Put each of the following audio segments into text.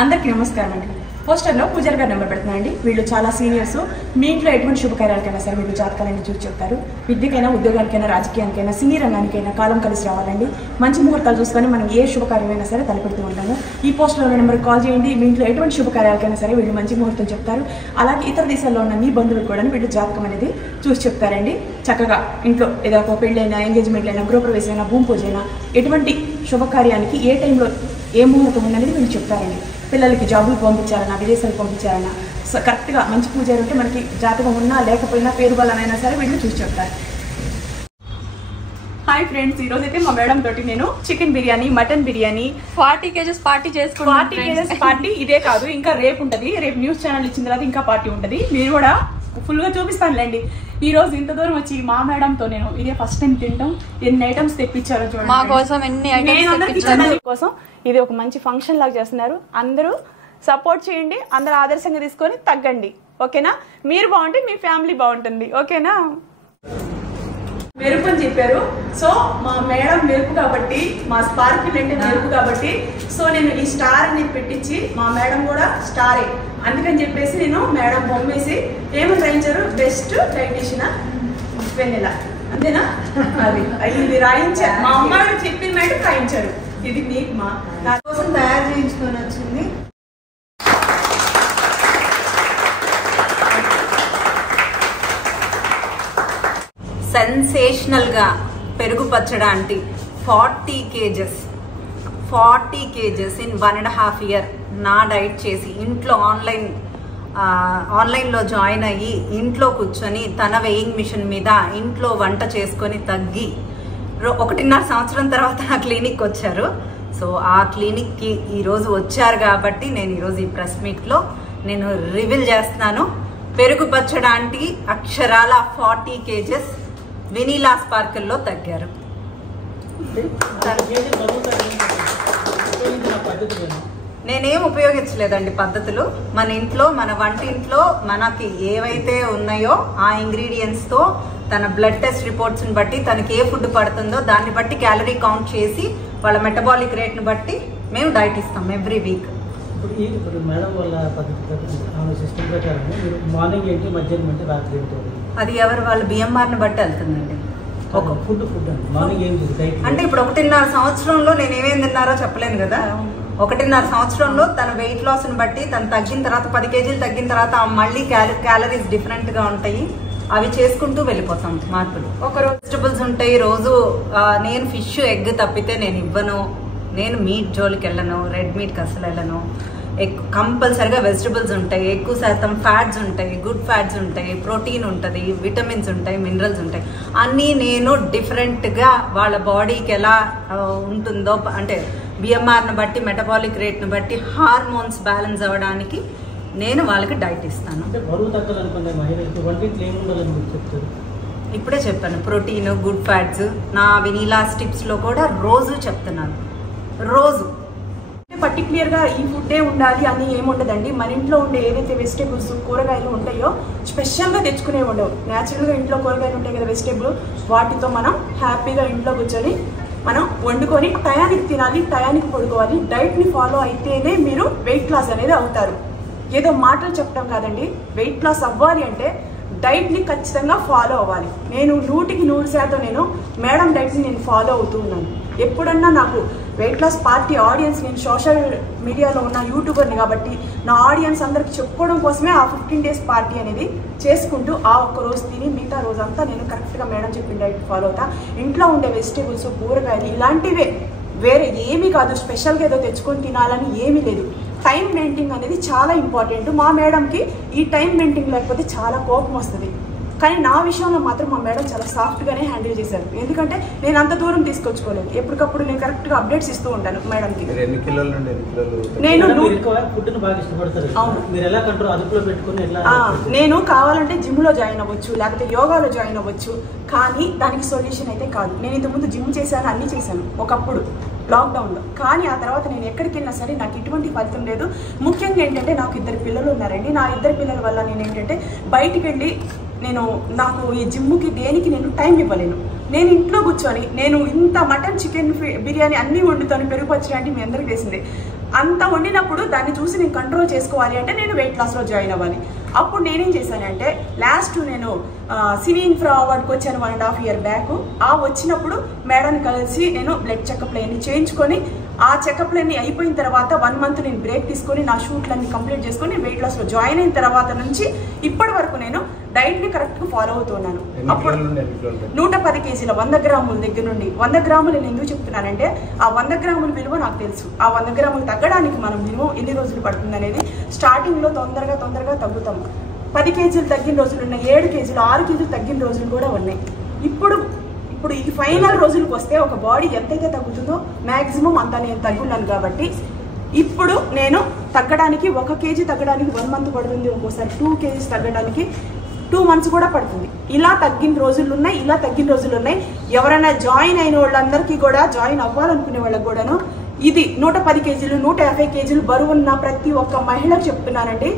అందరికీ నమస్కారం అండి. పోస్టర్లో పూజారి గారు నెంబర్ పెడుతున్నానండి. వీళ్ళు చాలా సీనియర్స్. మీ ఇంట్లో ఎటువంటి శుభకార్యాలకైనా సరే వీళ్ళు జాతకాలని చూసి చెప్తారు. విద్యకైనా, ఉద్యోగానికైనా, రాజకీయానికైనా, సినీ రంగానికైనా కాలం కలిసి రావాలండి. మంచి ముహూర్తాలు చూసుకొని మనం ఏ శుభకార్యమైనా సరే తలపెడుతూ ఉంటాము. ఈ పోస్టర్లో నెంబర్కి కాల్ చేయండి. మీ ఇంట్లో ఎటువంటి శుభకార్యాలకైనా సరే వీళ్ళు మంచి ముహూర్తం చెప్తారు. అలాగే ఇతర దేశాల్లో ఉన్న మీ బంధువులు కూడా వీళ్ళు జాతకం అనేది చూసి చెప్తారండి. చక్కగా ఇంట్లో ఏదో ఒక పెళ్ళైనా, ఎంగేజ్మెంట్ అయినా, గృహప్రవేశం అయినా, భూమి పూజ అయినా, ఎటువంటి శుభకార్యానికి ఏ టైంలో ఏ ముహూర్తం ఉందనేది వీళ్ళు చెప్తారండి. పిల్లలకి జాబులకు పంపించాలన్నా, విదేశాలకు పంపించాలన్నా కరెక్ట్గా మంచి పూజారి ఉంటే మనకి జాతకం ఉన్నా లేకపోయినా పేరు బలమైనా సరే వీళ్ళు చూసి చెప్తారు. హాయ్ ఫ్రెండ్స్, ఈరోజు అయితే మా మేడం తోటి నేను chicken biryani, mutton biryani 40 kgs party చేసుకుంటాం. 40 kgs పార్టీ ఇదే కాదు, ఇంకా రేపు ఉంటుంది. రేపు న్యూస్ ఛానల్ ఇచ్చిన తర్వాత ఇంకా పార్టీ ఉంటుంది. మీరు కూడా ఫుల్గా చూపిస్తానులేండి. ఈ రోజు ఇంత దూరం వచ్చి మా మేడంతో నేను ఇదే ఫస్ట్ టైం తింటాం. ఎన్ని ఐటమ్స్ తెప్పించారో చూడండి. మా కోసం ఎన్ని ఐటమ్స్ కోసం ఇది ఒక మంచి ఫంక్షన్ లాగా చేస్తున్నారు. అందరూ సపోర్ట్ చేయండి, అందరూ ఆదర్శంగా తీసుకొని తగ్గండి. ఓకేనా? మీరు బాగుంటే మీ ఫ్యామిలీ బాగుంటుంది. ఓకేనా? మెరుపు అని చెప్పారు. సో మా మేడం మెరుపు కాబట్టి, మా స్పార్కిల్ అంటే మెరుపు కాబట్టి, సో నేను ఈ స్టార్ అనేది పెట్టించి మా మేడం కూడా స్టారే అందుకని చెప్పేసి నేను మేడం బొమ్మేసి ఏమని రాయించారు, బెస్ట్ డైటీషియన్ వెన్నెలా, అంతేనా? అది ఇది రాయించారు. మా అమ్మాయి చెప్పిన మేడం రాయించారు. ఇది మీకు మా దానికోసం తయారు చేయించుకొని వచ్చింది. సెన్సేషనల్ గా పెరుగు పచ్చడి 40 kgs ఇన్ 1.5 year నా డైట్ చేసి ఇంట్లో ఆన్లైన్లో జాయిన్ అయ్యి ఇంట్లో కూర్చొని తన వెయింగ్ మిషన్ మీద ఇంట్లో వంట చేసుకొని తగ్గి 1.5 సంవత్సరం తర్వాత నా క్లినిక్ వచ్చారు. సో ఆ క్లినిక్కి ఈరోజు వచ్చారు కాబట్టి నేను ఈరోజు ఈ ప్రెస్ మీట్లో నేను రివీల్ చేస్తున్నాను. పెరుగు పచ్చడి అక్షరాల 40 kgs వెనీలా స్పార్కిల్లో తగ్గారు. నేనేం ఉపయోగించలేదండి పద్ధతులు. మన ఇంట్లో, మన వంటింట్లో మనకి ఏవైతే ఉన్నాయో ఆ ఇంగ్రీడియంట్స్ తో తన బ్లడ్ టెస్ట్ రిపోర్ట్స్ ని బట్టి తనకి ఏ ఫుడ్ పడుతుందో దాన్ని బట్టి క్యాలరీ కౌంట్ చేసి వాళ్ళ మెటబాలిక్ రేట్ ని బట్టి మేము డైట్ ఇస్తాం ఎవ్రీ వీక్. ఇప్పుడు మేడం వాళ్ళ పద్ధతి సిస్టమ్ ప్రకారం మార్నింగ్ ఏంటి, మధ్యాహ్నం ఏంటి, రాత్రి ఏంటి? అది ఎవరు వాళ్ళ బిఎంఆర్ ని బట్టి వెళ్తుందండి. ఒక ఫుడ్ మార్నింగ్ ఏం అంటే ఇప్పుడు 1.5 సంవత్సరంలో నేను ఏమేమి తిన్నారో చెప్పలేను కదా. 1.5 సంవత్సరంలో తన వెయిట్ లాస్ ని బట్టి తను తగ్గిన తర్వాత 10 kgs తగ్గిన తర్వాత మళ్ళీ క్యాలరీస్ డిఫరెంట్ గా ఉంటాయి. అవి చేసుకుంటూ వెళ్ళిపోతాం మార్పులు. ఒక రోజు వెజిటబుల్స్ ఉంటాయి. రోజు నేను ఫిష్, ఎగ్ తప్పితే నేను ఇవ్వను. నేను మీట్ జోలికి వెళ్ళను, రెడ్ మీట్కి అసలు వెళ్ళను. కంపల్సరిగా వెజిటబుల్స్ ఉంటాయి, ఎక్కువ శాతం ఫ్యాట్స్ ఉంటాయి, గుడ్ ఫ్యాట్స్ ఉంటాయి, ప్రోటీన్ ఉంటుంది, విటమిన్స్ ఉంటాయి, మినరల్స్ ఉంటాయి. అన్నీ నేను డిఫరెంట్గా వాళ్ళ బాడీకి ఎలా ఉంటుందో అంటే బిఎంఆర్ని బట్టి, మెటబాలిక్ రేట్ని బట్టి, హార్మోన్స్ బ్యాలెన్స్ అవ్వడానికి నేను వాళ్ళకి డైట్ ఇస్తాను. ఇప్పుడే చెప్పాను, ప్రోటీన్, గుడ్ ఫ్యాట్స్. నా వెనీలా స్టిప్స్లో కూడా రోజు చెప్తున్నాను. రోజు పర్టికులర్గా ఈ ఫుడ్డే ఉండాలి అని ఏముండదండి. మన ఇంట్లో ఉండే ఏదైతే వెజిటేబుల్స్, కూరగాయలు ఉంటాయో స్పెషల్గా తెచ్చుకునే ఉండవు. న్యాచురల్గా ఇంట్లో కూరగాయలు ఉంటాయి కదా, వెజిటేబుల్, వాటితో మనం హ్యాపీగా ఇంట్లో కూర్చొని మనం వండుకొని టయానికి తినాలి, టయానికి పడుకోవాలి. డైట్ని ఫాలో అయితేనే మీరు వెయిట్ లాస్ అనేది అవుతారు. ఏదో మాటలు చెప్పడం కాదండి. వెయిట్ లాస్ అవ్వాలి అంటే డైట్ని ఖచ్చితంగా ఫాలో అవ్వాలి. నేను 100% నేను మేడం డైట్ని నేను ఫాలో అవుతూ ఉన్నాను. ఎప్పుడన్నా నాకు వెయిట్ లాస్ పార్టీ ఆడియన్స్, నేను సోషల్ మీడియాలో ఉన్న యూట్యూబర్ని కాబట్టి నా ఆడియన్స్ అందరికి చెప్పుకోవడం కోసమే ఆ 15 days పార్టీ అనేది చేసుకుంటూ ఆ ఒక్క రోజు తిని మిగతా రోజంతా నేను కరెక్ట్గా మేడం చెప్పిన డైట్ ఫాలో అవుతా. ఇంట్లో ఉండే వెజిటేబుల్స్, కూరగాయలు ఇలాంటివే, వేరే ఏమీ కాదు. స్పెషల్గా ఏదో తెచ్చుకొని తినాలని ఏమీ లేదు. టైం మెయింటైన్ అనేది చాలా ఇంపార్టెంట్. మా మేడంకి ఈ టైం మెయింటైన్ లేకపోతే చాలా కోపం వస్తుంది. కానీ నా విషయంలో మాత్రం మా మేడం చాలా సాఫ్ట్గానే హ్యాండిల్ చేశారు. ఎందుకంటే నేను అంత దూరం తీసుకొచ్చుకోలేదు. ఎప్పటికప్పుడు నేను కరెక్ట్గా అప్డేట్స్ ఇస్తూ ఉంటాను మేడంకి. నేను కావాలంటే జిమ్లో జాయిన్ అవ్వచ్చు, లేకపోతే యోగాలో జాయిన్ అవ్వచ్చు, కానీ దానికి సొల్యూషన్ అయితే కాదు. నేను ఇంతకుముందు జిమ్ చేశాను, అన్నీ చేశాను ఒకప్పుడు లాక్డౌన్లో. కానీ ఆ తర్వాత నేను ఎక్కడికి వెళ్ళినా సరే నాకు ఎటువంటి ఫలితం లేదు. ముఖ్యంగా ఏంటంటే నాకు 2 పిల్లలు ఉన్నారండి. నా 2 పిల్లల వల్ల నేను ఏంటంటే బయటికి వెళ్ళి నాకు ఈ జిమ్ముకి దేనికి నేను టైం ఇవ్వలేను. నేను ఇంట్లో కూర్చొని నేను ఇంత మటన్, చికెన్, బిర్యానీ అన్నీ వండుతాను. పెరుగు పచ్చడి అంటే మీ అందరికీ తెలిసిందే. అంత వండినప్పుడు దాన్ని చూసి చూసి నేను కంట్రోల్ చేసుకోవాలి అంటే నేను వెయిట్ లాస్లో జాయిన్ అవ్వాలి. అప్పుడు నేనేం చేశానంటే లాస్ట్ నేను సినీ ఇన్ఫ్రా అవార్డ్కి వచ్చాను 1.5 year బ్యాక్. ఆ వచ్చినప్పుడు మేడంని కలిసి నేను బ్లడ్ చెకప్లన్నీ చేయించుకొని ఆ చెకప్లన్నీ అయిపోయిన తర్వాత 1 month నేను బ్రేక్ తీసుకొని నా షూట్లన్నీ కంప్లీట్ చేసుకొని వెయిట్ లాస్లో జాయిన్ అయిన తర్వాత నుంచి ఇప్పటి వరకు నేను డైట్ని కరెక్ట్గా ఫాలో అవుతున్నాను. అప్పుడు 110 kgs 100 grams దగ్గర నుండి 100 grams నేను ఎందుకు చెప్తున్నానంటే ఆ 100 grams విలువ నాకు తెలుసు. ఆ 100 grams తగ్గడానికి మనం మినిమం ఎన్ని రోజులు పడుతుంది అనేది స్టార్టింగ్లో తొందరగా తగ్గుతాం. 10 kgs తగ్గిన రోజులు ఉన్నాయి, 7 kgs 6 kgs తగ్గిన రోజులు కూడా ఉన్నాయి. ఇప్పుడు ఈ ఫైనల్ రోజులకు వస్తే ఒక బాడీ ఎంతైతే తగ్గుతుందో మ్యాక్సిమం అంత నేను తగ్గున్నాను. కాబట్టి ఇప్పుడు నేను తగ్గడానికి 1 kg తగ్గడానికి 1 month పడుతుంది, ఒక్కోసారి 2 kgs తగ్గడానికి 2 months కూడా పడుతుంది. ఇలా తగ్గిన రోజులు ఉన్నాయి. ఎవరైనా జాయిన్ అయిన వాళ్ళందరికీ కూడా, జాయిన్ అవ్వాలనుకునే వాళ్ళకి కూడాను ఇది 110 kgs 150 kgs బరువు ఉన్న ప్రతి ఒక్క మహిళకు చెప్తున్నానండి.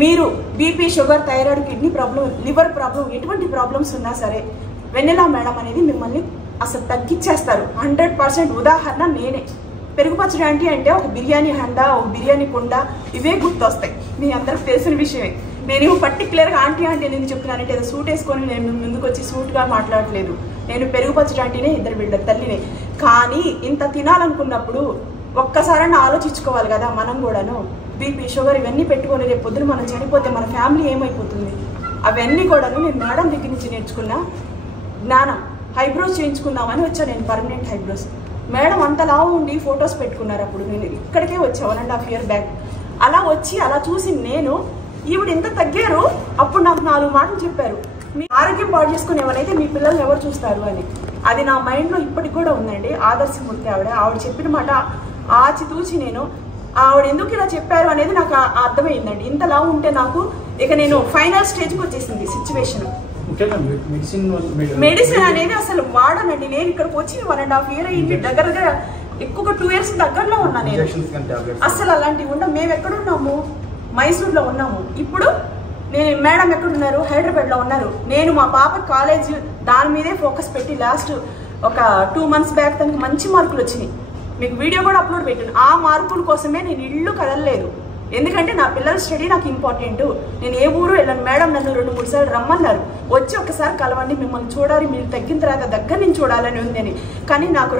మీరు BP, sugar, thyroid, kidney problem, liver problem, ఎటువంటి ప్రాబ్లమ్స్ ఉన్నా సరే వెన్నెలా మేడం అనేది మిమ్మల్ని అసలు తగ్గించేస్తారు 100%. ఉదాహరణ నేనే. పెరుగు పచ్చడి అంటే ఒక బిర్యానీ హండా, ఒక బిర్యానీ కుండ ఇవే గుర్తొస్తాయి. మీ అందరికి తెలిసిన విషయమే. నేను పర్టికులర్గా ఆంటీ నేను చెప్తున్నానంటే ఏదో సూట్ వేసుకొని నేను ముందుకు వచ్చి సూట్గా మాట్లాడలేదు. నేను పెరుగు పచ్చడి అంటేనే 2 బిడ్డల తల్లినే. కానీ ఇంత తినాలనుకున్నప్పుడు ఒక్కసారైనా ఆలోచించుకోవాలి కదా మనం కూడాను. బీపీ, షుగర్ ఇవన్నీ పెట్టుకొని రేపు పొద్దున మనం చనిపోతే మన ఫ్యామిలీ ఏమైపోతుంది? అవన్నీ కూడాను నేను మేడం దగ్గర నుంచి నేర్చుకున్న జ్ఞానం. హైబ్రోస్ చేయించుకుందామని వచ్చాను నేను, పర్మనెంట్ హైబ్రోస్. మేడం అంతలా ఉండి ఫొటోస్ పెట్టుకున్నారు. అప్పుడు నేను ఇక్కడికే వచ్చా 1.5 year బ్యాక్. అలా వచ్చి అలా చూసి నేను ఈవిడ ఎంత తగ్గారు. అప్పుడు నాకు 4 మాటలు చెప్పారు. మీ ఆరోగ్యం పాడు చేసుకుని ఎవరైతే మీ పిల్లల్ని ఎవరు చూస్తారు అని. అది నా మైండ్లో ఇప్పటికి కూడా ఉందండి. ఆదర్శమూర్తి ఆవిడ చెప్పిన మాట ఆచితూచి నేను ఆవిడ ఎందుకు ఇలా చెప్పారు అనేది నాకు అర్థమైందండి. ఇంతలా ఉంటే నాకు ఇక నేను ఫైనల్ స్టేజ్కి వచ్చేసింది సిచ్యువేషన్. మెడిసిన్ అనేది అసలు వాడనండి. నేను ఇక్కడికి వచ్చి 1.5 year అయింది. దగ్గర ఎక్కువ 2 years దగ్గరలో ఉన్నా నేను. అసలు అలాంటివి ఉండవు. మేము ఎక్కడున్నాము? మైసూర్లో ఉన్నాము. ఇప్పుడు నేను మేడం ఎక్కడున్నారు? హైదరాబాద్లో ఉన్నారు. నేను మా పాప కాలేజ్ దాని మీదే ఫోకస్ పెట్టి లాస్ట్ ఒక 2 months బ్యాక్ తనకి మంచి మార్కులు వచ్చినాయి. మీకు వీడియో కూడా అప్లోడ్ పెట్టాను. ఆ మార్కుల కోసమే నేను ఇల్లు కదలలేదు. ఎందుకంటే నా పిల్లల స్టడీ నాకు ఇంపార్టెంట్. నేను ఏ ఊరు వెళ్ళాను. మేడం నన్ను 2-3 సార్లు రమ్మన్నారు. వచ్చి ఒకసారి కలవండి, మిమ్మల్ని చూడాలి, మీరు తగ్గిన తర్వాత దగ్గర నుంచి చూడాలని ఉందని. కానీ నాకు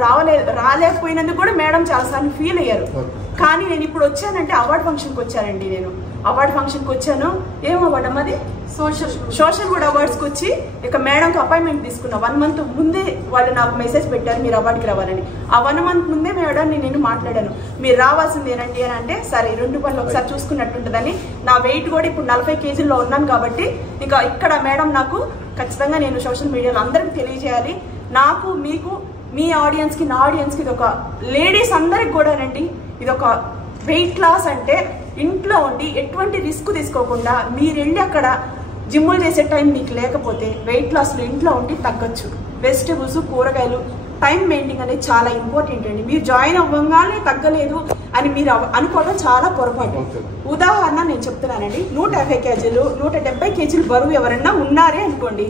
రాలేకపోయినందుకు కూడా మేడం చాలాసార్లు ఫీల్ అయ్యారు. కానీ నేను ఇప్పుడు వచ్చానంటే అవార్డ్ ఫంక్షన్కి వచ్చానండి. నేను అవార్డ్ ఫంక్షన్కి వచ్చాను. ఏం అవార్డు అమ్మది? సోషల్ గుడ్ అవార్డ్స్కి వచ్చి ఇక మేడంకి అపాయింట్మెంట్ తీసుకున్నా. 1 month ముందే వాళ్ళు నాకు మెసేజ్ పెట్టారు మీరు అవార్డుకి రావాలని. ఆ 1 month ముందే మేడం నేను మాట్లాడాను. మీరు రావాల్సిందేనండి అని అంటే సరే 2 పనులు ఒకసారి చూసుకున్నట్టుంటుందని. నా వెయిట్ కూడా ఇప్పుడు 40 kgs ఉన్నాను. కాబట్టి ఇక ఇక్కడ మేడం నాకు ఖచ్చితంగా నేను సోషల్ మీడియాలో అందరికి తెలియజేయాలి. నాకు, మీకు, మీ ఆడియన్స్కి, నా ఆడియన్స్కి ఇది ఒక లేడీస్ అందరికి కూడానండి ఇది ఒక వెయిట్ లాస్ అంటే ఇంట్లో ఉండి ఎటువంటి రిస్క్ తీసుకోకుండా మీరు వెళ్ళి అక్కడ జిమ్ములు చేసే టైం మీకు లేకపోతే వెయిట్ లాస్లో ఇంట్లో ఉండి తగ్గొచ్చు. వెజిటబుల్స్, కూరగాయలు, టైం మెయింటైన్ అనేది చాలా ఇంపార్టెంట్ అండి. మీరు జాయిన్ అవ్వగానే తగ్గలేదు అని మీరు అనుకోవడం చాలా పొరపాటు. ఉదాహరణ నేను చెప్తున్నానండి. 150 kgs 170 kgs బరువు ఎవరన్నా ఉన్నారే అనుకోండి,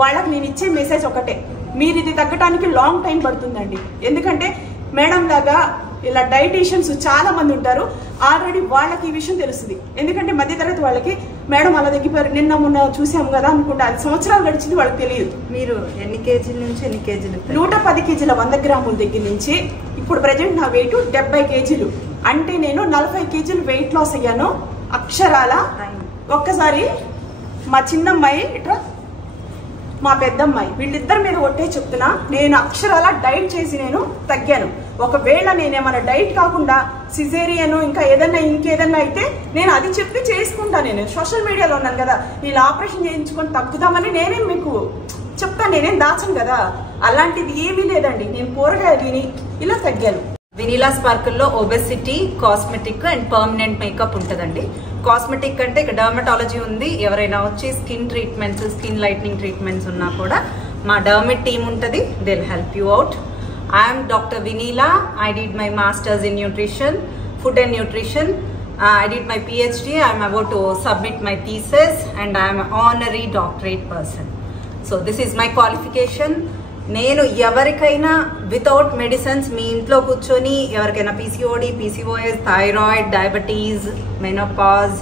వాళ్ళకి నేను ఇచ్చే మెసేజ్ ఒకటే, మీరు ఇది తగ్గడానికి లాంగ్ టైం పడుతుందండి. ఎందుకంటే మేడం లాగా ఇలా డైటీషియన్స్ చాలా మంది ఉంటారు. ఆల్రెడీ వాళ్ళకి ఈ విషయం తెలుస్తుంది. ఎందుకంటే మధ్యతరగతి వాళ్ళకి మేడం అలా తగ్గిపోయారు నిన్న మొన్న చూసాము కదా అనుకుంటా. 5 సంవత్సరాలు గడిచింది వాళ్ళకి తెలియదు. మీరు ఎన్ని కేజీల నుంచి ఎన్ని కేజీలు? 110 kgs 100 grams దగ్గర నుంచి ఇప్పుడు ప్రజెంట్ నా వెయిట్ 70 kgs. అంటే నేను 40 kgs వెయిట్ లాస్ అయ్యాను అక్షరాల. ఒక్కసారి మా చిన్నమ్మాయి ఇట్లా, మా పెద్దమ్మాయి, వీళ్ళిద్దరి మీద ఒట్టే చెప్తున్నా, నేను అక్షరాల డైట్ చేసి నేను తగ్గాను. ఒకవేళ నేనేమన్నా డైట్ కాకుండా సిజేరియన్ ఇంకా ఇంకేదన్నా అయితే నేను అది చెప్పి చేసుకుంటా. నేను సోషల్ మీడియాలో ఉన్నాను కదా, వీళ్ళు ఆపరేషన్ చేయించుకొని తగ్గుదామని నేనేం మీకు చెప్తాను, నేనేం దాచను కదా. అలాంటిది ఏమీ లేదండి. నేను కూరగాయలు తిని ఇలా తగ్గాను. వెనిలా స్పార్కిల్లో obesity, cosmetic and permanent makeup ఉంటుందండి. కాస్మెటిక్ అంటే ఇక డర్మటాలజీ ఉంది. ఎవరైనా వచ్చి skin treatments, skin lightening treatments ఉన్నా కూడా మా డర్మట్ టీమ్ ఉంటుంది. They will help you out. I am Dr. Vinila. I did my Masters in Nutrition, Food and Nutrition. I did my PhD. I am about to submit my thesis and I am an honorary doctorate person. So this is my qualification. నేను ఎవరికైనా without medicines మీ ఇంట్లో కూర్చొని ఎవరికైనా PCOD, PCOS, thyroid, diabetes, menopause,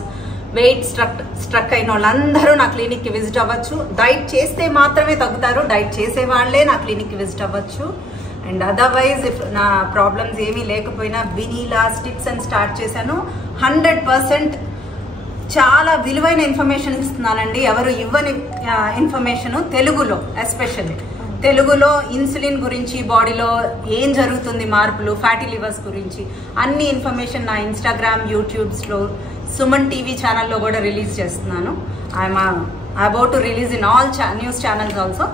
weight struck అయిన వాళ్ళందరూ నా క్లినిక్కి visit అవ్వచ్చు. డైట్ చేస్తే మాత్రమే తగ్గుతారు, డైట్ చేసే వాళ్ళే నా క్లినిక్కి విజిట్ అవ్వచ్చు. అండ్ అదర్వైజ్ నా ప్రాబ్లమ్స్ ఏమీ లేకపోయినా వినీలా స్టిప్స్ అని స్టార్ట్ చేశాను. 100% చాలా విలువైన ఇన్ఫర్మేషన్ ఇస్తున్నానండి. ఎవరు ఇవ్వని ఇన్ఫర్మేషన్ తెలుగులో, ఎస్పెషల్లీ తెలుగులో ఇన్సులిన్ గురించి, బాడీలో ఏం జరుగుతుంది మార్పులు, ఫ్యాటీ లివర్స్ గురించి అన్ని ఇన్ఫర్మేషన్ నా ఇన్స్టాగ్రామ్, యూట్యూబ్స్లో, సుమన్ టీవీ ఛానల్లో కూడా రిలీజ్ చేస్తున్నాను. I'm about to release in all news channels also.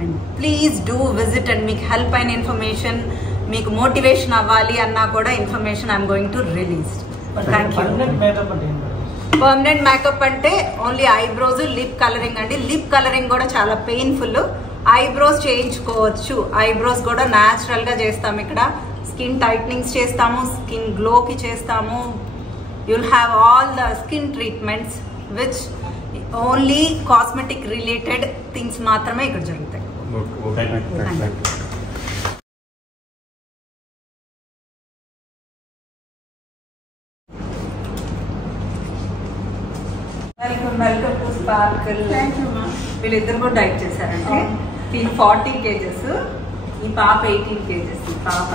And please do visit. And మీకు హెల్ప్ అయిన ఇన్ఫర్మేషన్, మీకు మోటివేషన్ అవ్వాలి అన్నా కూడా information I'm going to release. Thank you. Permanent makeup అంటే ఓన్లీ ఐబ్రోస్, లిప్ కలరింగ్ అండి. Lip colouring కూడా చాలా పెయిన్ఫుల్. ఐబ్రోస్ చేయించుకోవచ్చు. ఐబ్రోస్ కూడా న్యాచురల్గా చేస్తాము. ఇక్కడ స్కిన్ టైట్నింగ్స్ చేస్తాము, స్కిన్ గ్లోకి చేస్తాము. You'll have all the skin treatments which only cosmetic related things మాత్రమే ఇక్కడ జరుగుతాయి. Welcome to Sparkle. వీళ్ళిద్దరు కూడా డైట్ చేశారంటే వీళ్ళు 40 kgs, ఈ పాప 18 kgs. ఈ పాప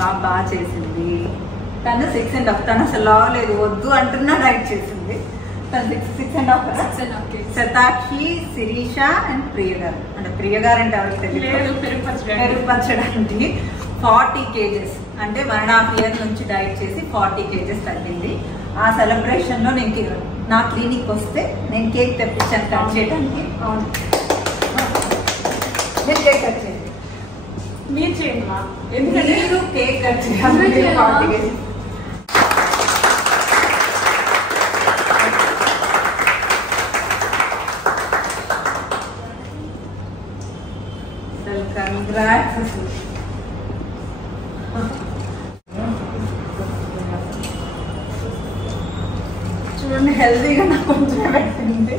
బాగా చేసింది. తను 6.5. తను అసలు లావలేదు, వద్దు అంటున్నా డైట్ చేసింది. తను 6.5 శతాక్షి, శిరీష అండ్ ప్రియ గారు. అంటే ప్రియ గారు అంటే ఎవరికి తెలియదు, మెరుగుపరచడానికి 40 kgs. అంటే 1.5 year నుంచి డైట్ చేసి 40 kgs తగ్గింది. ఆ సెలబ్రేషన్లో నేను నా క్లినిక్ వస్తే నేను కేక్ తెప్పించాను కట్ చేయడానికి. మీరు కేక్ కట్ చేయండి. మీరు చేయండి. ఎందుకంటే మీరు కేక్ కట్ చేయాలి. కంగ్రాట్స్. చూడండి, హెల్తీగా నాకు కొంచెం పెట్టింది.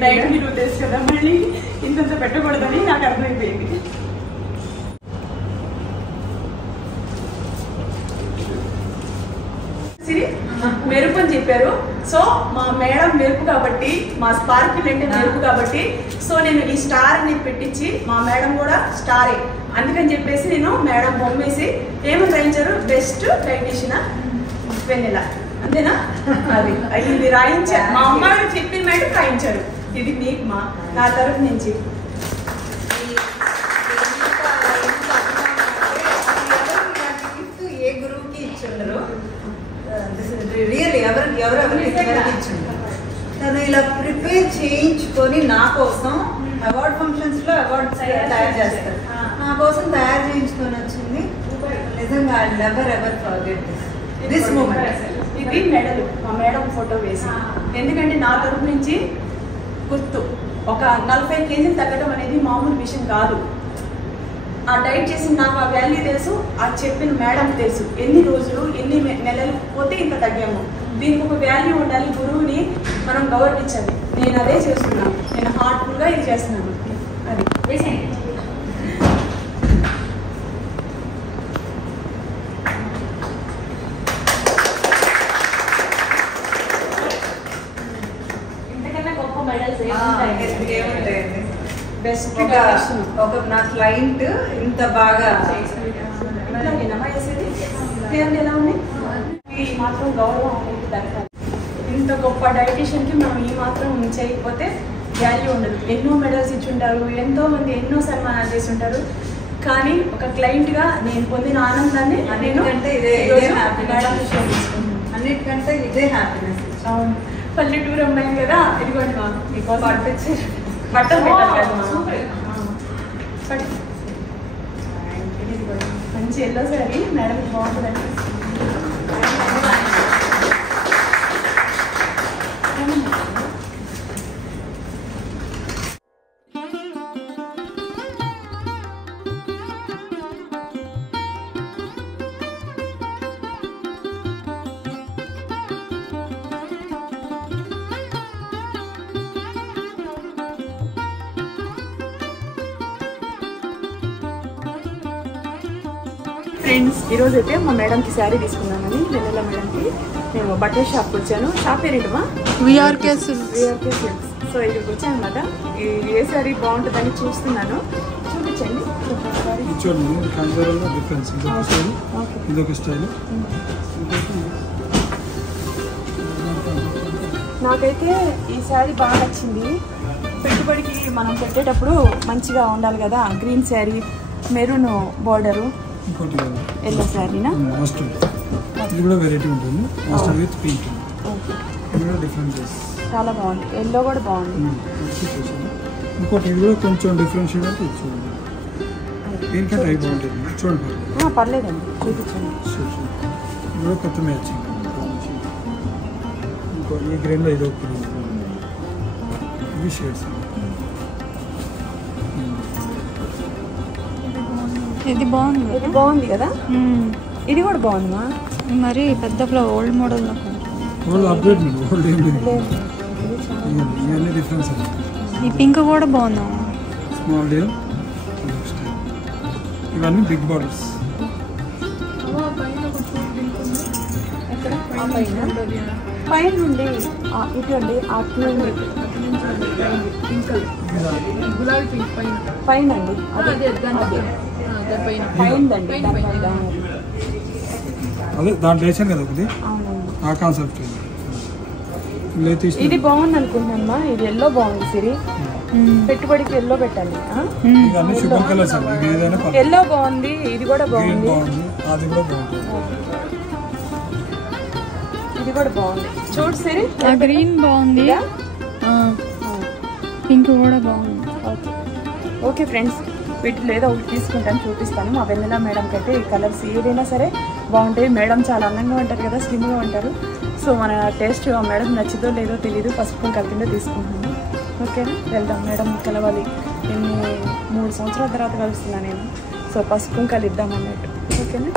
డైట్ మీరు ఉద్దేశం కదా, మళ్ళీ ఇంత పెట్టకూడదని నాకు అర్థమైపోయింది. మెరుపు అని చెప్పారు. సో మా మేడం మెరుపు కాబట్టి, మా స్పార్కిల్ అంటే మెరుపు కాబట్టి, సో నేను ఈ స్టార్ అనేది పెట్టించి, మా మేడం కూడా స్టారే అందుకని చెప్పేసి నేను మేడం బొమ్మేసి ఏమని రాయించారు, బెస్ట్ డైటీషియన్ వెన్నెల, అంతేనా? అది ఇది రాయించారు. మా అమ్మ చెప్పిన మేడం రాయించారు. ఇది మీకు నా తరఫు నుంచి. ఏ గురువుకి ఇచ్చిండరు, రియల్లీ ఎవరెవరికి ఇచ్చిండరు. తను ఇలా ప్రిపేర్ చేయించుకొని నా కోసం అవార్డ్ ఫంక్షన్స్ లో అవార్డ్స్ తయారు చేస్తారు. నా కోసం తయారు చేయించుకొని వచ్చింది. నిజంగా I never ever forget this moment. ఇది మెడల్, మా మేడం ఫోటో వేసి. ఎందుకంటే నా తరఫు నుంచి గుర్తు. ఒక 40 kg తగ్గడం అనేది మామూలు విషయం కాదు. ఆ డైట్ చేసి నాకు ఆ వాల్యూ తెలుసు, ఆ చెప్పిన మేడం తెలుసు. ఎన్ని రోజులు, ఎన్ని నెలలు పోతే ఇంత తగ్గాము. దీనికి ఒక వాల్యూ ఉండాలి. గురువుని మనం గౌరవించాలి. నేను అదే చేస్తున్నాను. నేను హార్ట్ఫుల్గా ఇది చేస్తున్నాను. అది బెస్ట్ ఒక నా క్లయింట్ ఇంత బాగా ఎలా ఉంది. ఈ మాత్రం గౌరవం అనేది దక్కాలి. ఇంత గొప్ప డైటీషియన్కి మనం ఈ మాత్రం చేయకపోతే వాల్యూ ఉండదు. ఎన్నో మెడల్స్ ఇచ్చి ఉంటారు, ఎంతో మంది ఎన్నో సన్మానాలు చేసి ఉంటారు. కానీ ఒక క్లయింట్గా నేను పొందిన ఆనందాన్ని అన్నిటికంటే ఇదే హ్యాపీనెస్. అవును, పల్లెటూరు అమ్మాయి కదా. ఇదిగోండి మా బట్టలు పెట్టాలి. మంచి ఎల్లో సారీ మేడం బాగుంటుందండి. ఫ్రెండ్స్, ఈరోజు అయితే మా మేడంకి శారీ తీసుకున్నానని వెన్నెల మేడంకి నేను బట్టల షాప్కి వచ్చాను. షాప్ పేరేంటమా? విఆర్కే సిల్క్స్. సో ఇక్కడికి వచ్చాను అనమాట. ఏ శారీ బాగుంటుందని చూస్తున్నాను. చూపించండి. నాకైతే ఈ శారీ బాగా నచ్చింది. పెట్టుబడికి మనం పెట్టేటప్పుడు మంచిగా ఉండాలి కదా. Green sari, maroon border, yellow శారీనా? ఇది కూడా వెరైటీ ఉంటుంది. Mustard with pink. ఇది కూడా డిఫరెంట్. చాలా బాగుంది. ఎల్లో కూడా బాగుంది. ఇంకోటి ఇది కూడా కొంచెం డిఫరెన్షియేట్ అంటే చూడండి. దీనికే టైప్ బాగుంటుంది. చూడండి. పర్లేదండి, చూపించండి. ఇది కూడా కొత్త మ్యాచింగ్. ఇంకో ఈ గ్రీన్లో ఇది ఒకటి. ఇది షేడ్స్. ఇది బాగుంది. ఇది బాగుంది కదా. ఇది కూడా బాగుందా? మరి పెద్ద flower old model old update old ఏం లేదు. ఇవన్నీ డిఫరెన్స్. ఈ పింక్ కూడా బాగుందా? Small deal. ఇవన్నీ బిగ్ బార్డర్స్. పైన నుండి ఇటు అండి. అటు నుండి పైన అండి. అదే దాంట్లో వేసాను కదా ఒకటి. ఆ కాన్సెప్ట్. ఇది బాగుంది అనుకుంటున్నా. ఇది ఎల్లో బాగుంది. సిరి పెట్టుబడికి ఎల్లో పెట్టాలి. ఎల్లో బాగుంది. ఇది కూడా బాగుంది. ఇది కూడా బాగుంది. చూడు సిరి, గ్రీన్ బాగుంది, పింక్ కూడా బాగుంది. ఓకే ఫ్రెండ్స్, వీటిలో ఏదో ఒకటి తీసుకుంటాను, చూపిస్తాను. మా వెన్నెల మేడంకి అయితే ఈ కలర్స్ ఏదైనా సరే బాగుంటాయి. మేడం చాలా అందంగా ఉంటారు కదా, స్లిమ్గా ఉంటారు. సో మన టేస్ట్ ఆ మేడం నచ్చిందో లేదో తెలియదు. పసుపు కలిపిందో తీసుకుంటున్నాను. ఓకేనా? వెళ్దాం. మేడం కలవాలి. 3 సంవత్సరాల తర్వాత కలుస్తున్నా నేను. సో పసుపు కలిద్దాం అన్నట్టు. ఓకేనా?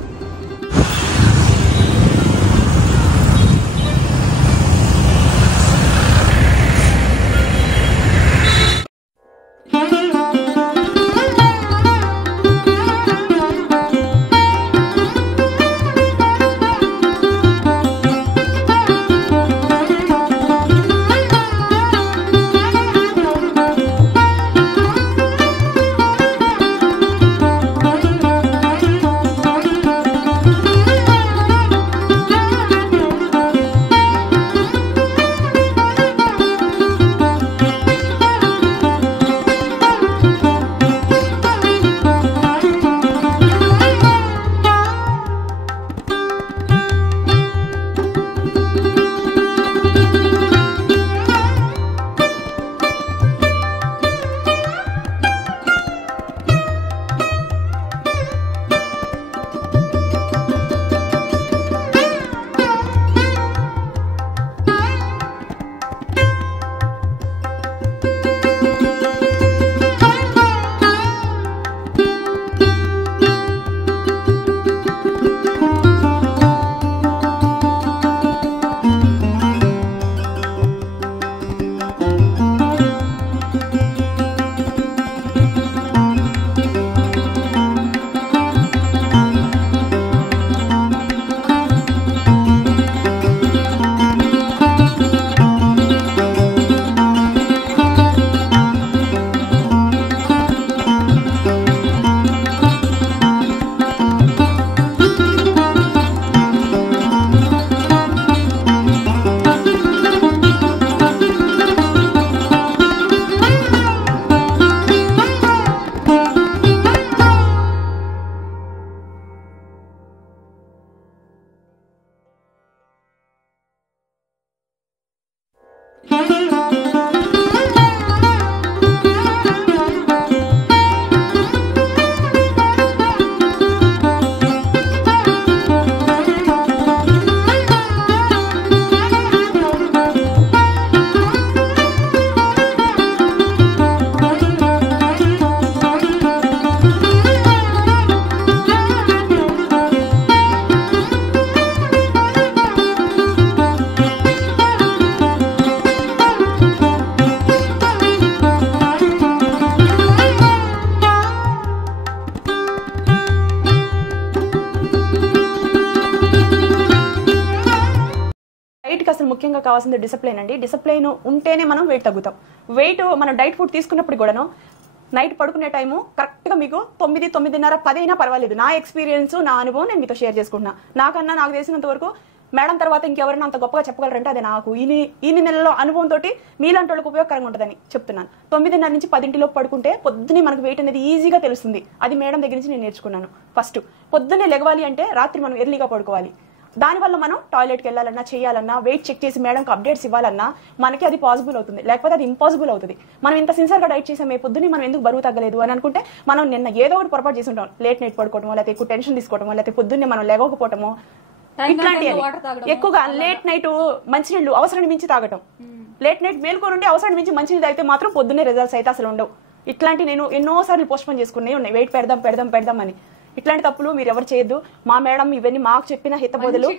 వెయిట్ అసలు ముఖ్యంగా కావాల్సింది డిసిప్లైన్ అండి. డిసిప్లైన్ ఉంటేనే మనం వెయిట్ తగ్గుతాం. వెయిట్ మనం డైట్ ఫుడ్ తీసుకున్నప్పుడు కూడాను నైట్ పడుకునే టైము కరెక్ట్గా మీకు 9, 9:30, 10 అయినా పర్వాలేదు. నా ఎక్స్పీరియన్స్, నా అనుభవం నేను మీతో షేర్ చేసుకుంటున్నా. నాకు తెలిసినంత వరకు మేడం తర్వాత ఇంకెవరైనా అంత గొప్పగా చెప్పగలరంటే అది నాకు ఇన్ని నెలల్లో అనుభవంతో మీలాంటి వాళ్ళకి ఉపయోగకరంగా ఉంటుందని చెప్తున్నాను. 9:30 నుంచి 10 లోపు పడుకుంటే పొద్దున్నే మనకు వెయిట్ అనేది ఈజీగా తెలుస్తుంది. అది మేడం దగ్గర నుంచి నేను నేర్చుకున్నాను. ఫస్ట్ పొద్దున్నే లెగవాలి అంటే రాత్రి మనం ఎర్లీగా పడుకోవాలి. దానివల్ల మనం టాయిలెట్కి వెళ్ళాలన్నా చేయాలన్నా వెయిట్ చెక్ చేసి మేడంకి అప్డేట్స్ ఇవ్వాలన్నా మనకి అది పాసిబుల్ అవుతుంది. లేకపోతే అది ఇంపాసిబుల్ అవుతుంది. మనం ఇంత సిన్సియర్గా డైట్ చేసామే పొద్దున్నే మనం ఎందుకు బరువు తగ్గలేదు అని అనుకుంటే మనం నిన్న ఏదో ఒకటి పొరపాటు చేసి ఉంటాం. లేట్ నైట్ పడుకోవటమో, లేకపోతే ఎక్కువ టెన్షన్ తీసుకోవటమో, లేకపోతే పొద్దున్నే మనం లేవకపోవటమో, ఇట్లాంటి ఎక్కువగా లేట్ నైట్ మంచినీళ్ళు అవసరాన్ని మించి తాగటం, లేట్ నైట్ మేల్కొని అవసరాన్ని మించి మంచినీళ్ళు తాగితే మాత్రం పొద్దున్నే రిజల్ట్స్ అయితే అసలు ఉండవు. ఇట్లాంటి నేను ఎన్నోసార్లు పోస్ట్పోన్ చేసుకునే ఉన్నాయి. వెయిట్ పెడదాం అని. ఇట్లాంటి తప్పులు మీరు ఎవరు చేయొద్దు. మా మేడం ఇవన్నీ మాకు చెప్పిన హితబోధలు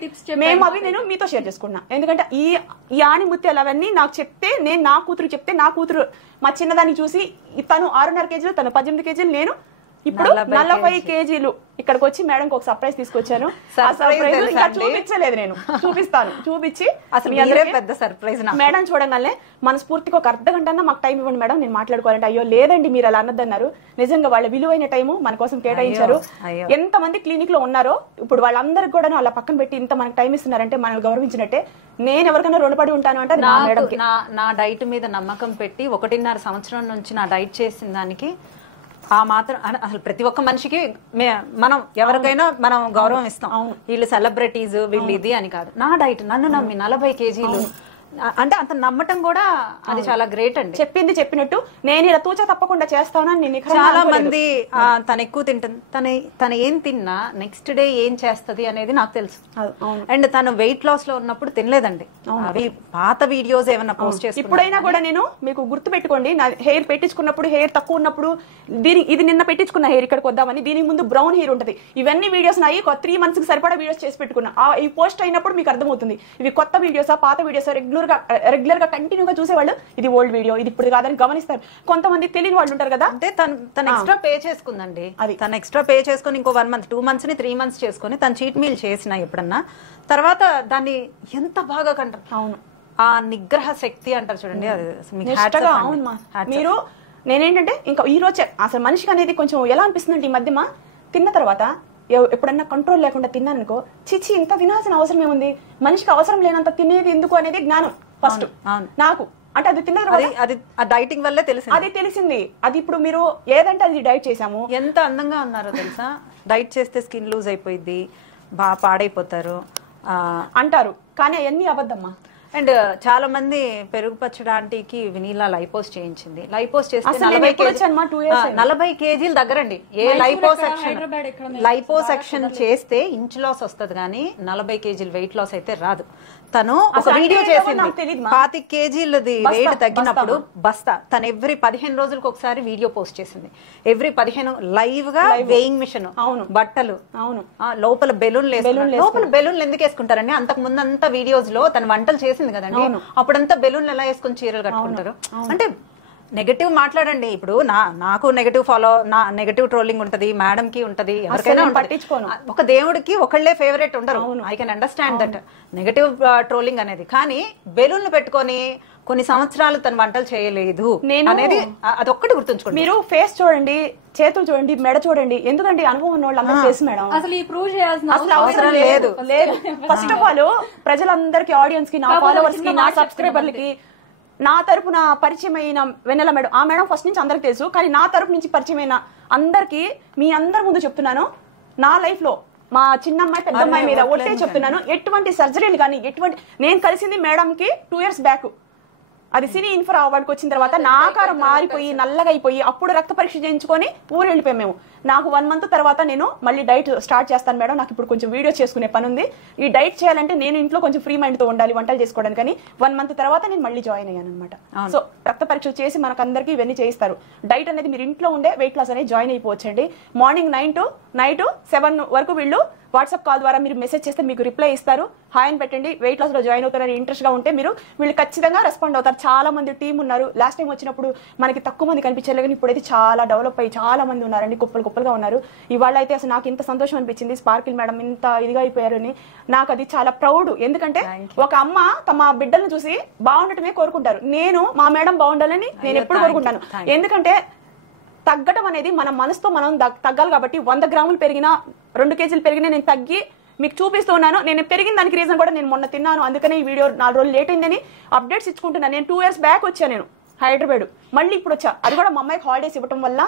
మేము అవి నేను మీతో షేర్ చేసుకున్నా. ఎందుకంటే ఈ ఆణిముత్యాలు అవన్నీ నాకు చెప్తే, నేను నా కూతురు చెప్తే, నా కూతురు మా చిన్నదాన్ని చూసి తను 6.5 కేజీలు, తను 18 కేజీలు, నేను ఇప్పుడు 40 కేజీలు ఇక్కడికి వచ్చి మేడంకి ఒక సర్ప్రైజ్ తీసుకొచ్చాను. చూపించలేదు, నేను చూపించి అసలు పెద్ద సర్ప్రైజ్. మేడం చూడగానే మనస్ఫూర్తిగా ఒక అర్ధగంట మాకు టైం ఇవ్వండి మేడం, నేను మాట్లాడుకోవాలంటే అయ్యో లేదండి మీరు అలా అన్నదన్నారు. నిజంగా వాళ్ళ విలువైన టైము మన కోసం కేటాయించారు. ఎంతమంది క్లినిక్ లో ఉన్నారో ఇప్పుడు వాళ్ళందరికీ కూడా అలా పక్కన పెట్టి ఇంత మనకు టైం ఇస్తున్నారంటే మనల్ని గౌరవించినట్టే. నేను ఎవరికైనా రుణపడి ఉంటాను అంటే నా డైట్ మీద నమ్మకం పెట్టి 1.5 సంవత్సరం నుంచి నా డైట్ చేసిన దానికి ఆ మాత్రం అసలు ప్రతి ఒక్క మనిషికి మనం ఎవరికైనా మనం గౌరవం ఇస్తాం. వీళ్ళు సెలబ్రిటీస్, వీళ్ళు ఇది అని కాదు. నా డైట్ నన్ను నమ్మి 40 కేజీలు అంటే అంత నమ్మటం కూడా అది చాలా గ్రేట్ అండి. చెప్పింది చెప్పినట్టు నేను ఇలా తూచా తప్పకుండా చేస్తానని నేను చాలా మంది తను ఎక్కువ తింటుంది, తను ఏం తిన్నా నెక్స్ట్ డే ఏం చేస్తుంది అనేది నాకు తెలుసు. అండ్ తను వెయిట్ లాస్ లో ఉన్నప్పుడు తినలేదండి. అవి పాత వీడియోస్ ఏమన్నా పోస్ట్ చేసి ఇప్పుడైనా కూడా నేను మీకు గుర్తు పెట్టుకోండి, నా హెయిర్ పెట్టించుకున్నప్పుడు, హెయిర్ తక్కువ ఉన్నప్పుడు, ఇది నిన్న పెట్టించుకున్న హెయిర్ ఇక్కడికి వద్దామని, దీనికి ముందు బ్రౌన్ హెయిర్ ఉంటుంది. ఇవన్నీ వీడియోస్ నాయి 3 months కి సరిపడా వీడియోస్ చేసి పెట్టుకున్నా. ఈ పోస్ట్ అయినప్పుడు మీకు అర్థమవుతుంది ఇవి కొత్త వీడియోసా పాత వీడియోసా. రెగ్యులర్ గా కంటిన్యూగా చూసేవాళ్ళు ఇది ఓల్డ్ వీడియో, ఇది ఇప్పుడు కాదని గమనిస్తారు. కొంతమంది తెలియని వాళ్ళు ఉంటారు కదా. అంటే తను ఎక్స్ట్రా పే చేసుకుందండి. అది తను ఎక్స్ట్రా పే చేసుకుని ఇంకో 1 month 2 months ని 3 months చేసుకుని తను చీట్ మీల్ చేసిన ఎప్పుడన్నా తర్వాత దాన్ని ఎంత బాగా కంటారు. అవును, ఆ నిగ్రహ శక్తి అంటారు చూడండి. మీరు నేనేంటంటే ఇంకా ఈ రోజే అసలు మనిషికి అనేది కొంచెం ఎలా అనిపిస్తుందంటే ఈ మధ్య తిన్న తర్వాత ఎప్పుడన్నా కంట్రోల్ లేకుండా తిన్నాననుకో, చిచి ఇంత తినాల్సిన అవసరం ఏముంది, మనిషికి అవసరం లేనంత తినేది ఎందుకు అనేది జ్ఞానం ఫస్ట్ నాకు. అంటే అది తిన్న అది డైటింగ్ వల్లే తెలిసింది. అది తెలిసింది. అది ఇప్పుడు మీరు ఏదంటే అది డైట్ చేసాము. ఎంత అందంగా ఉన్నారో తెలుసా. డైట్ చేస్తే స్కిన్ లూజ్ అయిపోయింది, బాగా పాడైపోతారు అంటారు, కానీ అవన్నీ అబద్ధమ్మా. అండ్ చాలా మంది పెరుగు పచ్చడి ఆంటీకి వినీలా లైపోస్ చేయించింది. లైపోస్ చేస్తే 40 కేజీల దగ్గరండి. ఏ లైపోసెక్షన్ చేస్తే ఇంచ్ లాస్ వస్తుంది కానీ 40 కేజీలు వెయిట్ లాస్ అయితే రాదు. తను ఒక వీడియో చేసింది 25 కేజీలది వెయిట్ తగ్గినప్పుడు బస్తా. తను ఎవ్రీ 15 రోజులకు ఒకసారి వీడియో పోస్ట్ చేసింది. ఎవ్రీ 15 లైవ్ గా వేయింగ్ మిషన్, బట్టలు, లోపల లోపల బెలూన్లు ఎందుకు వేసుకుంటారండి? అంతకు ముందు అంతా వీడియోస్ లో తన వంటలు చేసింది కదండి, అప్పుడంతా బెలూన్లు ఎలా వేసుకుని చీరలు కట్టుకుంటారు. అంటే నెగటివ్ మాట్లాడండి. ఇప్పుడు నాకు నెగటివ్ ట్రోలింగ్ ఉంటది, మేడం కి ఉంటది, ఎవరికైనా పట్టించుకోను. ఒక దేవుడికి ఒకళ్ళే ఫేవరెట్ ఉండరు. I can understand that negative trolling అనేది. కానీ బెలూన్లు పెట్టుకొని కొన్ని సంవత్సరాలు తన వంటలు చేయలేదు అనేది అదొక్కటి గుర్తుంచుకోండి. మీరు ఫేస్ చూడండి, చేతులు చూడండి, మెడ చూడండి. ఎందుకంటే అనుభవం ఉన్న వాళ్ళు అందరూ ఫేస్ మేడం అసలు ఈ ప్రూవ్ చేయాల్సిన అవసరం లేదు. ఫస్ట్ ఆఫ్ ఆల్ ప్రజలందరికీ, ఆడియన్స్ కి, నా ఫాలోవర్స్ కి, నా సబ్స్క్రైబర్లకి నా తరపున పరిచయమైన వెన్నెల మేడం, ఆ మేడం ఫస్ట్ నుంచి అందరికి తెలుసు. కానీ నా తరపు నుంచి పరిచయమైన అందరికి మీ అందరి ముందు చెప్తున్నాను, నా లైఫ్ లో మా చిన్నమ్మాయి పెద్దమ్మాయి మీద ఒట్టే చెప్తున్నాను, ఎటువంటి సర్జరీలు కానీ నేను కలిసింది మేడం కి 2 years బ్యాక్. అది సినీ ఇన్ఫ్రా అవార్డుకి వచ్చిన తర్వాత నా ఆకారం మారిపోయి నల్లగా అయిపోయి అప్పుడు రక్త పరీక్ష చేయించుకొని ఊరు వెళ్ళిపోయాం మేము. నాకు 1 month తర్వాత నేను మళ్ళీ డైట్ స్టార్ట్ చేస్తాను మేడం, నాకు ఇప్పుడు కొంచెం వీడియోస్ చేసుకునే పని ఉంది. ఈ డైట్ చేయాలంటే నేను ఇంట్లో కొంచెం ఫ్రీ మైండ్ తో ఉండాలి వంటలు చేసుకోవడానికి. కానీ 1 month తర్వాత నేను మళ్ళీ జాయిన్ అయ్యాను అనమాట. సో రక్త పరీక్ష చేసి మనకు అందరికీ ఇవన్నీ చేయిస్తారు. డైట్ అనేది మీరు ఇంట్లో ఉండే వెయిట్ లాస్ అనేది జాయిన్ అయిపోవచ్చండి. మార్నింగ్ 9 to నైట్ 7 వరకు వీళ్ళు వాట్సాప్ కాల్ ద్వారా మీరు మెసేజ్ చేస్తే మీకు రిప్లై ఇస్తారు. హాయ్ అని పెట్టండి, వెయిట్ లాస్ లో జాయిన్ అవుతారని ఇంట్రెస్ట్ గా ఉంటే మీరు వీళ్ళు ఖచ్చితంగా రెస్పాండ్ అవుతారు. చాలా మంది టీం ఉన్నారు. లాస్ట్ టైం వచ్చినప్పుడు మనకి తక్కువ మంది కనిపించారు, కానీ ఇప్పుడైతే చాలా డెవలప్ అయ్యి చాలా మంది ఉన్నారండి, కుప్పలు కుప్పలుగా ఉన్నారు. ఇవాళ అయితే అసలు నాకు ఇంత సంతోషం అనిపించింది, స్పార్కిల్ మేడం ఇంత ఇదిగా అయిపోయారని. నాకు అది చాలా ప్రౌడ్. ఎందుకంటే ఒక అమ్మ తమ బిడ్డలను చూసి బాగుండటమే కోరుకుంటారు. నేను మా మేడం బాగుండాలని నేను ఎప్పుడు కోరుకుంటాను. ఎందుకంటే తగ్గడం అనేది మన మనసుతో మనం తగ్గాలి. కాబట్టి 100 గ్రాములు పెరిగినా 2 కేజీలు పెరిగినా నేను తగ్గి మీకు చూపిస్తూ ఉన్నాను. నేను పెరిగిన దానికి రీజన్ కూడా నేను మొన్న తిన్నాను, అందుకనే ఈ వీడియో 4 రోజులు లేట్ అయిందని అప్డేట్స్ ఇచ్చుకుంటున్నాను. నేను 2 years బ్యాక్ వచ్చాను నేను హైదరాబాద్, మళ్ళీ ఇప్పుడు వచ్చా. అది కూడా మా అమ్మాయికి హాలిడేస్ ఇవ్వడం వల్ల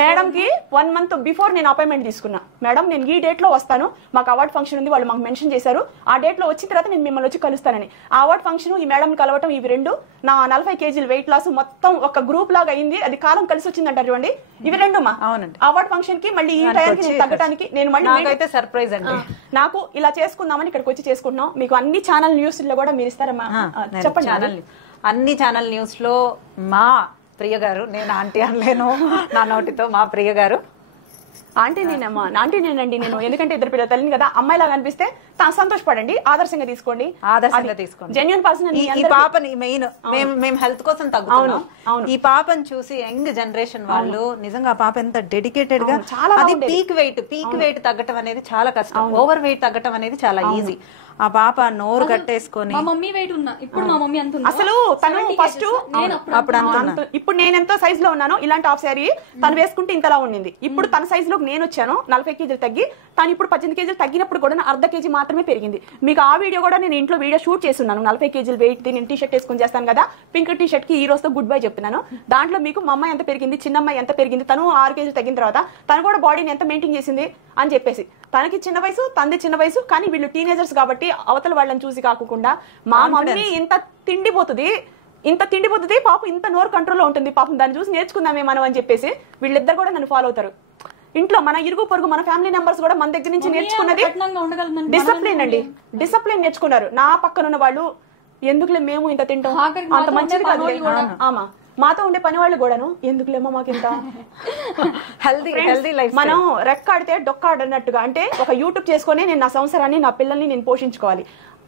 మేడం కి 1 month బిఫోర్ నేను అపాయింట్మెంట్ తీసుకున్నా. మేడం నేను ఈ డేట్ లో వస్తాను, మాకు అవార్డ్ ఫంక్షన్ ఉంది, వాళ్ళు మాకు మెన్షన్ చేశారు, ఆ డేట్ లో వచ్చిన తర్వాత నేను మిమ్మల్ని వచ్చి కలుస్తానని. ఆ అవార్డ్ ఫంక్షన్, ఈ మేడం కలవటం, ఇవి రెండు నా 40 kg వెయిట్ లాస్ మొత్తం ఒక గ్రూప్ లాగా అయింది. అది కాలం కలిసి వచ్చింది అంటారు చూడండి. ఇవి రెండు మా అవార్డ్ ఫంక్షన్ కి మళ్ళీ ఈ టైంకి నేను తగ్గడానికి నేను మళ్ళీ సర్ప్రైజ్ అండి. నాకు ఇలా చేసుకుందామని ఇక్కడికి వచ్చి చేసుకుంటున్నాం. మీకు అన్ని ఛానల్ న్యూస్ లో కూడా మీరు ఇస్తారమ్మా, చెప్పండి. అన్ని ఛానల్ న్యూస్ లో మా ప్రియ గారు, నేను ఆంటీ అనలేను నా నోటితో, మా ప్రియ గారు ఆంటీ నేనమ్మా, ఆంటీ నేనండి నేను. ఎందుకంటే 2 పిల్లల తల్లిని కదా, అమ్మాయిలాగా అనిపిస్తే సంతోషపడండి, ఆదర్శంగా తీసుకోండి, జెన్యూన్ పర్సన్. ఈ పాపని మెయిన్ మేము హెల్త్ కోసం తగ్గుతున్నాం. ఈ పాపని చూసి యంగ్ జనరేషన్ వాళ్ళు నిజంగా ఆ పాప ఎంత డెడికేటెడ్ గా, అది పీక్ వెయిట్ తగ్గటం అనేది చాలా కష్టం, ఓవర్ వెయిట్ తగ్గటం అనేది చాలా ఈజీ. ఆ పాప నోరు కట్టేసుకొని అసలు తను ఫస్ట్ ఇప్పుడు నేను ఎంతో సైజ్ లో ఉన్నాను, ఇలాంటి హాఫ్ శారీ తను వేసుకుంటే ఇంతలా ఉండింది. ఇప్పుడు తన సైజ్ లో నేను వచ్చాను, 40 kg తగ్గి, తను ఇప్పుడు 18 kg తగ్గినప్పుడు కూడా 1/2 kg మాత్రమే పెరిగింది. మీకు ఆ వీడియో కూడా నేను ఇంట్లో వీడియో షూట్ చేస్తున్నాను. 40 kg వెయిట్ నేను టీ షర్ట్ వేసుకుని చేస్తాను కదా, పింక్ టీ షర్ట్ కి ఈ రోజుతో గుడ్ బై చెప్తున్నాను. దాంట్లో మీకు మా అమ్మాయి ఎంత పెరిగింది, చిన్నమ్మాయి ఎంత పెరిగింది, తను 6 kg తగ్గిన తర్వాత తను కూడా బాడీని ఎంత మెయింటైన్ చేసింది అని చెప్పేసి. తనకి చిన్న వయసు, తంది చిన్న వయసు, కానీ వీళ్ళు టీనేజర్స్ కాబట్టి అవతల వాళ్ళని చూసి కాకుండా మా మమ్మీ ఇంత తిండిపోతుంది పాపం, ఇంత నోరు కంట్రోల్లో ఉంటుంది పాపం, దాన్ని చూసి నేర్చుకుందామే మనం అని చెప్పేసి వీళ్ళిద్దరు కూడా నన్ను ఫాలో అవుతారు. ఇంట్లో మన ఇరుగు పొరుగు మన ఫ్యామిలీ మెంబర్స్ కూడా మన దగ్గర నుంచి నేర్చుకున్నది డిసిప్లిన్ అండి. డిసిప్లిన్ నేర్చుకున్నారు. నా పక్కన ఉన్న వాళ్ళు ఎందుకులే మేము ఇంత తింటాం, అంత మంచిది కాదు ఆమా, మాతో ఉండే పని వాళ్ళు కూడాను ఎందుకులేమో మాకు ఇంత హెల్దీ లైఫ్. మనం రెక్కాడితే డొక్కాడన్నట్టుగా, అంటే ఒక యూట్యూబ్ చేసుకుని నేను నా సంవత్సరాన్ని నా పిల్లల్ని నేను పోషించుకోవాలి.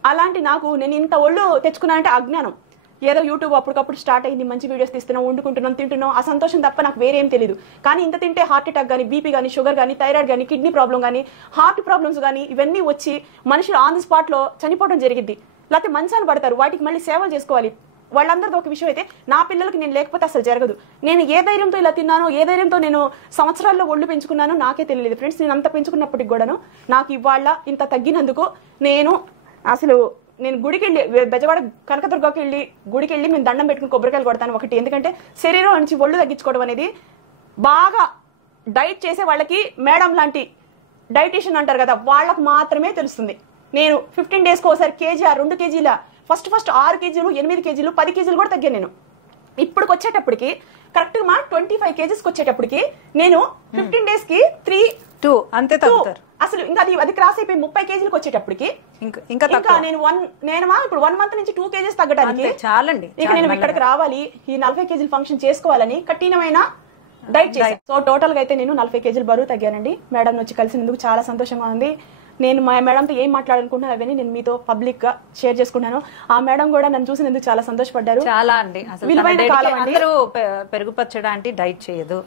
అలాంటి నాకు నేను ఇంత ఒళ్ళు తెచ్చుకున్నా అంటే అజ్ఞానం. ఏదో యూట్యూబ్ అప్పటికప్పుడు స్టార్ట్ అయింది, మంచి వీడియోస్ తీస్తున్నాం, వండుకుంటున్నాం, తింటున్నాం, ఆ సంతోషం తప్ప నాకు వేరేం తెలియదు. కానీ ఇంత తింటే హార్ట్ అటాక్ కానీ, బీపీ కానీ, షుగర్ కానీ, థైరాయిడ్ కానీ, కిడ్నీ ప్రాబ్లం కానీ, హార్ట్ ప్రాబ్లమ్స్ కానీ ఇవన్నీ వచ్చి మనుషులు ఆన్ ది స్పాట్ లో చనిపోవడం జరిగింది. లేకపోతే మంచాలు పడతారు, వాటికి మళ్ళీ సేవలు చేసుకోవాలి. వాళ్ళందరితో ఒక విషయం అయితే నా పిల్లలకి నేను లేకపోతే అసలు జరగదు. నేను ఏ ధైర్యంతో ఇలా తిన్నానో, ఏ ధైర్యంతో నేను సంవత్సరాల్లో ఒళ్ళు పెంచుకున్నానో నాకే తెలియలేదు ఫ్రెండ్స్. నేను అంత పెంచుకున్నప్పటికి కూడాను నాకు ఇవాళ ఇంత తగ్గినందుకు నేను గుడికి వెళ్ళి, బెజవాడ కనకదుర్గకి వెళ్ళి గుడికి వెళ్ళి నేను దండం పెట్టుకుని కొబ్బరికాయలు కొడతాను ఒకటి. ఎందుకంటే శరీరం నుంచి ఒళ్ళు తగ్గించుకోవడం అనేది బాగా డైట్ చేసే వాళ్ళకి, మేడం లాంటి డైటీషియన్ అంటారు కదా, వాళ్ళకు మాత్రమే తెలుస్తుంది. నేను 15 days ఒకసారి KG 2 kg first 6 kg 8 kg 10 kg కూడా తగ్గాను. నేను ఇప్పుడు వచ్చేటప్పటికి కరెక్ట్ గా 25 kgs వచ్చేటప్పటికి నేను 15 days కి 3-2 అంతే తగ్గుతారు. అసలు ఇంకా అది క్రాస్ అయిపోయి 30 kg వచ్చేటప్పటికి ఇంకా నేను ఇప్పుడు 1 month నుంచి 2 kgs తగ్గడానికి చాలండి. ఇక నేను ఇక్కడికి రావాలి, ఈ 40 kg ఫంక్షన్ చేసుకోవాలని కఠినమైన డైట్ చేశాను. సో టోటల్ గా అయితే నేను 40 kg బరువు తగ్గానండి. మేడం వచ్చి కలిసినందుకు చాలా సంతోషంగా ఉంది. నేను మా మేడంతో ఏం మాట్లాడాలనుకుంటున్నాను అవన్నీ నేను మీతో పబ్లిక్ గా షేర్ చేసుకున్నాను. ఆ మేడం కూడా నన్ను చూసినందుకు చాలా సంతోషపడ్డారు. చాలా అండి, విలువైన కాలం. అందరూ పెరుగు పచ్చడి అంటే డైట్ చేయదు,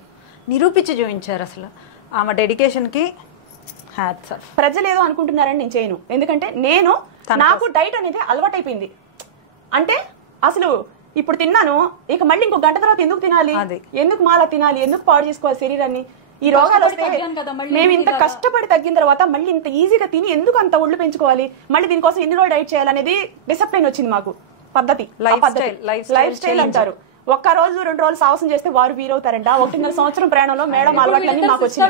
నిరూపించి చూపించారు. అసలు ఆమె డెడికేషన్ కి హ్యాట్స్ ఆఫ్. ప్రజలు ఏదో అనుకుంటున్నారని నేను చేయను, ఎందుకంటే నాకు డైట్ అనేది అలవాటైపోయింది. అంటే అసలు ఇప్పుడు తిన్నాను, ఇక మళ్ళీ ఇంకో గంట తర్వాత ఎందుకు తినాలి, ఎందుకు మాలా తినాలి, ఎందుకు పాడు చేసుకోవాలి శరీరాన్ని. ఈ రోగాలు వస్తే మేము ఇంత కష్టపడి తగ్గిన తర్వాత మళ్ళీ ఇంత ఈజీగా తిని ఎందుకు అంత ఒళ్ళు పెంచుకోవాలి, మళ్ళీ దీనికోసం ఎన్ని రోజులు డైట్ చేయాలనేది డిసిప్లిన్ వచ్చింది మాకు. పద్ధతి లైఫ్ స్టైల్ అంటారు. 1 రోజు 2 రోజులు సాహసం చేస్తే వారు వీరవుతారంట. 1.5 సంవత్సరం ప్రయాణంలో మేడం అలవాట్లన్నీ మాకు వచ్చింది.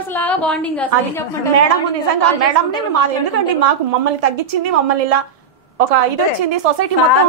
మేడం నిజంగా మేడం ఎందుకంటే మాకు మమ్మల్ని తగ్గించింది, మమ్మల్ని ఇలా ఒక ఇది వచ్చింది. సొసైటీ మొత్తం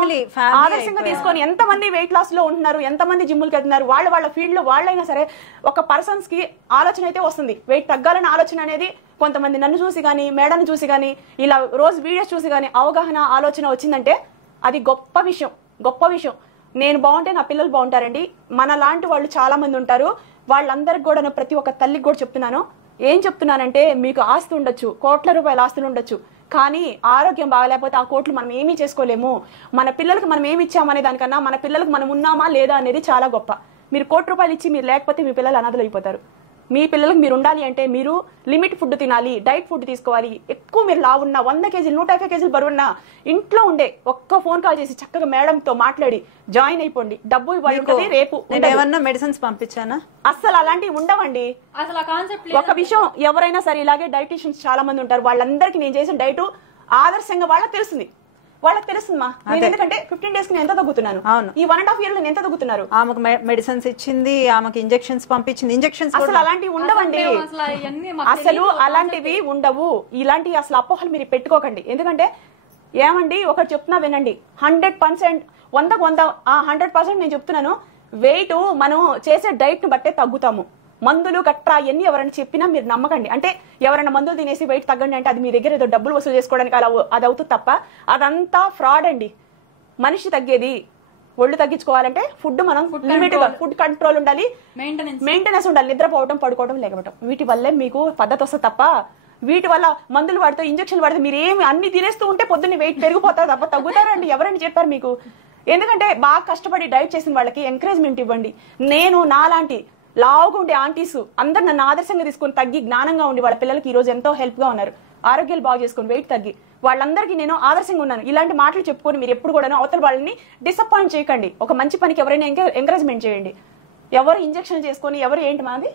ఆదర్శంగా తీసుకొని ఎంతమంది వెయిట్ లాస్ లో ఉంటున్నారు, ఎంతమంది జిమ్ములకి వెళ్తున్నారు, వాళ్ళ ఫీల్డ్ లో వాళ్ళైనా సరే ఒక పర్సన్స్ కి ఆలోచన అయితే వస్తుంది. వెయిట్ తగ్గాలనే ఆలోచన అనేది కొంతమంది నన్ను చూసి గానీ, మేడం చూసి గానీ, ఇలా రోజు వీడియోస్ చూసి గానీ అవగాహన ఆలోచన వచ్చిందంటే అది గొప్ప విషయం. నేను బాగుంటే నా పిల్లలు బాగుంటారండి. మన లాంటి వాళ్ళు చాలా మంది ఉంటారు. వాళ్ళందరికి కూడా ప్రతి ఒక్క తల్లికి కూడా చెప్తున్నాను. ఏం చెప్తున్నానంటే, మీకు ఆస్తి ఉండొచ్చు, కోట్ల రూపాయల ఆస్తులు ఉండొచ్చు, కానీ ఆరోగ్యం బాగలేకపోతే ఆ కోట్లు మనం ఏమీ చేసుకోలేము. మన పిల్లలకు మనం ఏమి ఇచ్చామనే దానికన్నా మన పిల్లలకు మనం ఉన్నామా లేదా అనేది చాలా గొప్ప. మీరు ₹1 ఇచ్చి మీరు లేకపోతే మీ పిల్లలు అనాథలు అయిపోతారు. మీ పిల్లలకు మీరు ఉండాలి అంటే మీరు లిమిట్ ఫుడ్ తినాలి, డైట్ ఫుడ్ తీసుకోవాలి. ఎక్కువ మీరు లావున్నా 100 కేజీలు 150 కేజీలు బరువున్నా ఇంట్లో ఉండే ఒక్క ఫోన్ కాల్ చేసి చక్కగా మేడంతో మాట్లాడి జాయిన్ అయిపోండి. డబ్బు ఇవ్వాలి, రేపు ఏమన్నా మెడిసిన్స్ పంపించానా? అస్సలు అలాంటివి ఉండవండి. అసలు ఆ కాన్సెప్ట్ ఒక విషయం, ఎవరైనా సరే ఇలాగే డైటీషియన్స్ చాలా మంది ఉంటారు, వాళ్ళందరికీ నేను చేసిన డైట్ ఆదర్శంగా వాళ్ళకి తెలుస్తుంది. మా ఎందుకంటే 15 డేస్ నేను ఎంత తగ్గుతున్నాను, ఈ 1.5 years నేను ఎంత తగ్గుతున్నారు. ఆమెకు మెడిసిన్స్ ఇచ్చింది, ఆమెకు ఇంజెక్షన్స్ పంపించింది. ఇంజెక్షన్స్ అసలు అలాంటివి ఉండవండి, అసలు అలాంటివి ఉండవు. ఇలాంటి అసలు అపోహలు మీరు పెట్టుకోకండి. ఎందుకంటే ఏమండి ఒకటి చెప్తున్నా వినండి, 100% 100% నేను చెప్తున్నాను. వెయిట్ మనం చేసే డైట్ ను బట్టే తగ్గుతాము. మందులు గట్రా ఎన్ని ఎవరైనా చెప్పినా మీరు నమ్మకండి. అంటే ఎవరైనా మందులు తినేసి వెయిట్ తగ్గండి అంటే అది మీ దగ్గర ఏదో డబ్బులు వసూలు చేసుకోవడానికి అది అవుతుంది తప్ప అదంతా ఫ్రాడ్ అండి. మనిషి తగ్గేది, ఒళ్ళు తగ్గించుకోవాలంటే ఫుడ్ మనం లిమిట్ గా, ఫుడ్ కంట్రోల్ ఉండాలి, మెయింటెనెన్స్ ఉండాలి, నిద్రపోవడం, పడుకోవడం, లేకపోవడం. వీటి వల్లే మీకు పద్ధతి వస్తుంది తప్ప వీటి వల్ల మందులు వాడితే, ఇంజక్షన్లు వాడితే మీరు ఏమి అన్ని తినేస్తూ ఉంటే పొద్దున్న వెయిట్ పెరిగిపోతారు తప్ప తగ్గుతారండి. ఎవరైనా చెప్పారు మీకు? ఎందుకంటే బాగా కష్టపడి డైట్ చేసిన వాళ్ళకి ఎంకరేజ్మెంట్ ఇవ్వండి. నేను నాలాంటి లావుగా ఉండే ఆంటీస్ అందరు నన్ను ఆదర్శంగా తీసుకుని తగ్గి జ్ఞానంగా ఉండి వాళ్ళ పిల్లలకి ఈ రోజు ఎంతో హెల్ప్ గా ఉన్నారు, ఆరోగ్యాలు బాగు చేసుకుని వెయిట్ తగ్గి వాళ్ళందరికీ నేను ఆదర్శంగా ఉన్నాను. ఇలాంటి మాటలు చెప్పుకొని మీరు ఎప్పుడు కూడా అవతల వాళ్ళని డిసప్పాయింట్ చేయకండి. ఒక మంచి పనికి ఎవరైనా ఎంకరేజ్మెంట్ చేయండి. ఎవరు ఇంజక్షన్ చేసుకొని, ఎవరు ఏంటి మాది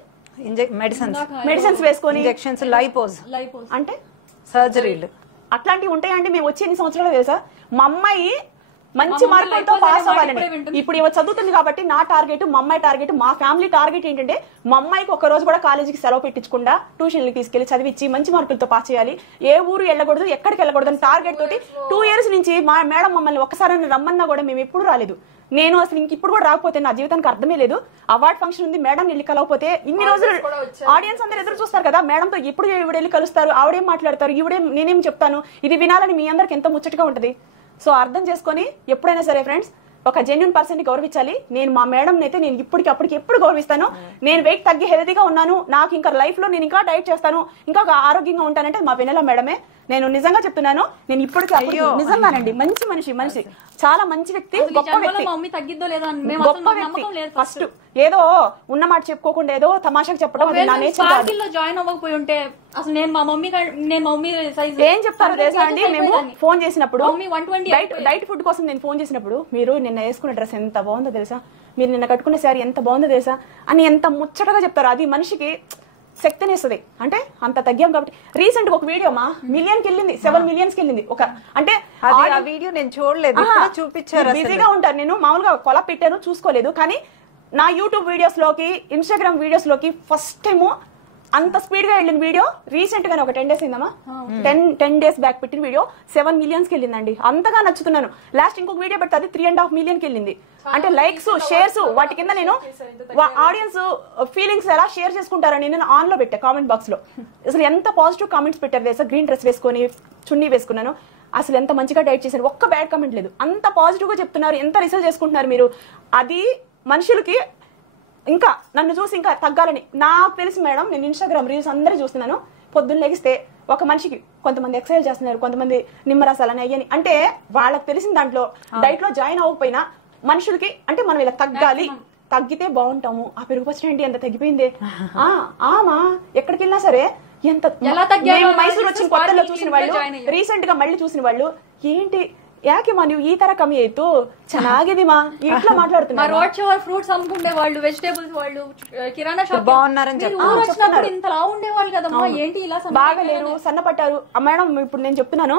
మెడిసిన్స్ వేసుకొని, ఇంజెక్షన్స్, లైపోజ్ అంటే సర్జరీలు అట్లాంటివి ఉంటాయండి. మేము వచ్చి ఎన్ని సంవత్సరాలు తెలుసా? మా అమ్మాయి మంచి మార్కులతో పాస్ అవ్వాలని. ఇప్పుడు ఏమో చదువుతుంది కాబట్టి నా టార్గెట్, మా అమ్మాయి టార్గెట్, మా ఫ్యామిలీ టార్గెట్ ఏంటంటే మా అమ్మాయికి ఒక రోజు కూడా కాలేజీకి సెలవు పెట్టించకుండా ట్యూషన్లు తీసుకెళ్లి చదివించి మంచి మార్కులతో పాస్ చేయాలి. ఏ ఊరు వెళ్ళకూడదు, ఎక్కడికి వెళ్ళకూడదు అని టార్గెట్ తోటి 2 years నుంచి మా మేడం మమ్మల్ని ఒక్కసారి రమ్మన్నా కూడా మేము ఎప్పుడు రాలేదు. నేను అసలు ఇంక ఇప్పుడు కూడా రాకపోతే నా జీవితానికి అర్థమే లేదు. అవార్డ్ ఫంక్షన్ ఉంది, మేడం వెళ్ళి కలవకపోతే ఇన్ని రోజులు ఆడియన్స్ అందరూ ఎదురు చూస్తారు కదా, మేడంతో ఎప్పుడు ఈవిడ వెళ్ళి కలుస్తారు, ఆవిడేం మాట్లాడతారు, నేనేం చెప్తాను, ఇది వినాలని మీ అందరికి ఎంతో ముచ్చటగా ఉంటది. సో అర్థం చేసుకొని ఎప్పుడైనా సరే ఫ్రెండ్స్, ఒక జెన్యున్ పర్సన్ ని గౌరవించాలి. నేను మా మేడం అయితే నేను ఇప్పటికి అప్పటికి ఎప్పుడు గౌరవిస్తాను. నేను వెయిట్ తగ్గి హెల్తీగా ఉన్నాను, నాకు ఇంకా లైఫ్ లో నేను ఇంకా డైట్ చేస్తాను, ఇంకా ఆరోగ్యంగా ఉంటానంటే మా వెన్నెల మేడమే. నేను నిజంగా చెప్తున్నాను, నేను ఇప్పటికి నిజంగానండి మంచి మనిషి, చాలా మంచి వ్యక్తి, గొప్ప వ్యక్తి, గొప్ప వ్యక్తి. ఫస్ట్ ఏదో ఉన్న మాట చెప్పుకోకుండా ఏదో తమాషాకు చెప్పడం జాయిన్ అవ్వకపోయి ఉంటే అసలు నేను మా మమ్మీ ఏం చెప్తారో తెలుసా అండి? మేము ఫోన్ చేసినప్పుడు డైట్ ఫుడ్ కోసం నేను ఫోన్ చేసినప్పుడు, మీరు నిన్న వేసుకున్న డ్రెస్ ఎంత బాగుందో తెలుసా, మీరు నిన్న కట్టుకున్న శారీ ఎంత బాగుందో తెలుసా అని ఎంత ముచ్చటగా చెప్తారు. అది మనిషికి శక్తినిస్తుంది. అంటే అంత తగ్గాం కాబట్టి. రీసెంట్ ఒక వీడియో మా 1 million వెళ్ళింది, 7 millions వెళ్ళింది. ఒక అంటే ఆ వీడియో నేను చూడలేదు, చూపించారు. బిజీగా ఉంటారు, నేను మామూలుగా కొల పెట్టాను చూసుకోలేదు. కానీ నా యూట్యూబ్ వీడియోస్ లోకి, ఇన్స్టాగ్రామ్ వీడియోస్ లోకి ఫస్ట్ టైము అంత స్పీడ్ గా వెళ్ళిన వీడియో రీసెంట్ గానే ఒక 10 days అయిందమ్మా, 10 days బ్యాక్ పెట్టిన వీడియో 7 millions వెళ్ళిందండి. అంతగా నచ్చుతున్నాను. లాస్ట్ ఇంకొక వీడియో పెడితే అది 3.5 million వెళ్ళింది. అంటే లైక్స్, షేర్స్, వాటి కింద నేను ఆడియన్స్ ఫీలింగ్స్ ఎలా షేర్ చేసుకుంటారని నేను ఆన్ లో పెట్టా కామెంట్ బాక్స్ లో. అసలు ఎంత పాజిటివ్ కామెంట్స్ పెట్టారు తెలుసా. గ్రీన్ డ్రెస్ వేసుకొని చున్నీ వేసుకున్నాను, అసలు ఎంత మంచిగా డైట్ చేశారు, ఒక్క బ్యాడ్ కామెంట్ లేదు. అంత పాజిటివ్ గా చెప్తున్నారు, ఎంత రిసల్ట్ చేసుకుంటున్నారు మీరు. అది మనుషులకి ఇంకా నన్ను చూసి ఇంకా తగ్గాలని. నాకు తెలిసి మేడం, నేను ఇన్స్టాగ్రామ్ రీల్స్ అందరూ చూస్తున్నాను. పొద్దున్న లెగిస్తే ఒక మనిషికి కొంతమంది ఎక్సర్సైజ్ చేస్తున్నారు, కొంతమంది నిమ్మరసాలని అయ్యని. అంటే వాళ్ళకి తెలిసిన దాంట్లో డైట్ లో జాయిన్ అవ్వకపోయినా మనుషులకి అంటే మనం ఇలా తగ్గాలి, తగ్గితే బాగుంటాము. ఆ పెరుగు పచ్చడి ఏంటి ఎంత తగ్గిపోయింది, ఆమా ఎక్కడికి వెళ్ళినా సరే ఎంత. మైసూర్ వచ్చిన కొత్తలో చూసిన వాళ్ళు, రీసెంట్ గా మళ్ళీ చూసిన వాళ్ళు, ఏంటి ಯಾಕೆ ಮಾ ನೀವು ಈ ತರ ಕಮ್ಮಿ ಆಯ್ತು ಚೆನ್ನಾಗಿದೆ ಮಾ ఇట్లా మాట్లాడుతున్నారు. రోడ్ షో ఫ్రూట్స్ అమ్ముకునే వాళ్ళు, వెజిటేబుల్స్ వాళ్ళు, కిరాణా షాప్ బాగున్నారని చెప్తున్నారు. ఇంతలా ఉండేవాళ్ళు కదమ్మా, ఏంటి ఇలా బాగలేరు, సన్నపట్టారు. మేడం ఇప్పుడు నేను చెప్తున్నాను,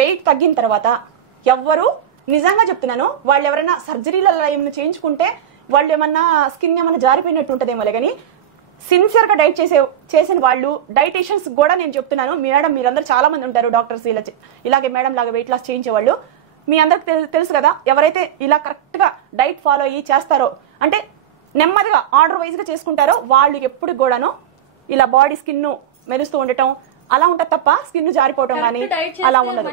వెయిట్ తగ్గిన తర్వాత ఎవ్వరు, నిజంగా చెప్తున్నాను, వాళ్ళు ఎవరైనా సర్జరీలలో ఏమైనా చేయించుకుంటే వాళ్ళు ఏమన్నా స్కిన్ ఏమన్నా జారిపోయినట్టు ఉంటదేమోలే కానీ సిన్సియర్ గా డైట్ చేసిన వాళ్ళు, డైటీషియన్స్ కూడా నేను చెప్తున్నాను. మేడం మీరందరూ చాలా మంది ఉంటారు డాక్టర్స్, ఇలాగే మేడం లాగా వెయిట్ లాస్ చేయించే వాళ్ళు. మీ అందరికి తెలుసు కదా, ఎవరైతే ఇలా కరెక్ట్ గా డైట్ ఫాలో అయ్యి చేస్తారో, అంటే నెమ్మదిగా ఆర్డర్ వైజ్ గా చేసుకుంటారో, వాళ్ళు ఎప్పుడు కూడాను ఇలా బాడీ స్కిన్ మెరుస్తూ ఉండటం అలా ఉంటది తప్ప స్కిన్ జారిపోవటం కానీ అలా ఉండదు.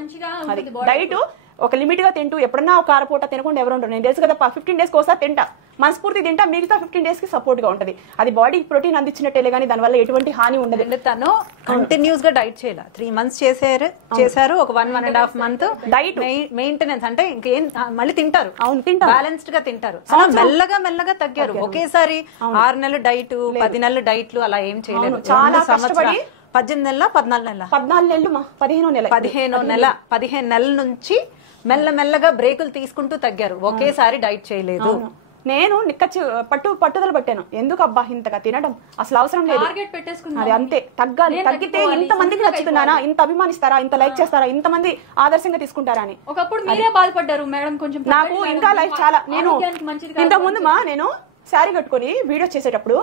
అది డైట్ ఒక లిమిట్ గా తింటూ ఎప్పుడన్నా ఒక అరపూట తినకుండా ఎవరు ఉంటారు. నేను తెలుసు కదా 15 days ఒకసారి తింటా, మనస్ఫూర్తి తింటా, మిగతా 15 days కి సపోర్ట్ గా ఉంటది. అది బాడీ ప్రోటీన్ అందించినట్టే కానీ దానివల్ల ఎటువంటి హాని ఉండదు. తను కంటిన్యూస్ గా డైట్ చేయాలి. 3 months చేశారు, ఒక 1.5 months డైట్ మెయింటెనెన్స్ అంటే ఇంకేం మళ్ళీ తింటారు. అవును, తింటారు, బ్యాలెన్స్డ్ గా తింటారు. మెల్లగా తగ్గారు. ఒకేసారి 6 నెలలు డైట్, 10 నెలలు డైట్లు అలా ఏం చేయలేదు. చాలా కష్టపడి 18 నెలల 14 నెలలు 15 నెలల నుంచి మెల్లమెల్లగా బ్రేకులు తీసుకుంటూ తగ్గారు. ఒకేసారి డైట్ చేయలేదు. నేను పట్టుదల పట్టాను. ఎందుకు అబ్బా ఇంతగా తినడం అసలు అవసరం లేదు, అది అంతే తగ్గాలి. తగ్గితే ఇంత మందికి నచ్చుతున్నానా, ఇంత అభిమానిస్తారా, ఇంత లైక్ చేస్తారా, ఇంత మంది ఆదర్శంగా తీసుకుంటారా అని. ఒకప్పుడు మీరే బాధపడ్డారు మేడం, కొంచెం నాకు ఇంకా లైఫ్ చాలా. నేను ఇంతకుముందు నేను శారీ కట్టుకుని వీడియో చేసేటప్పుడు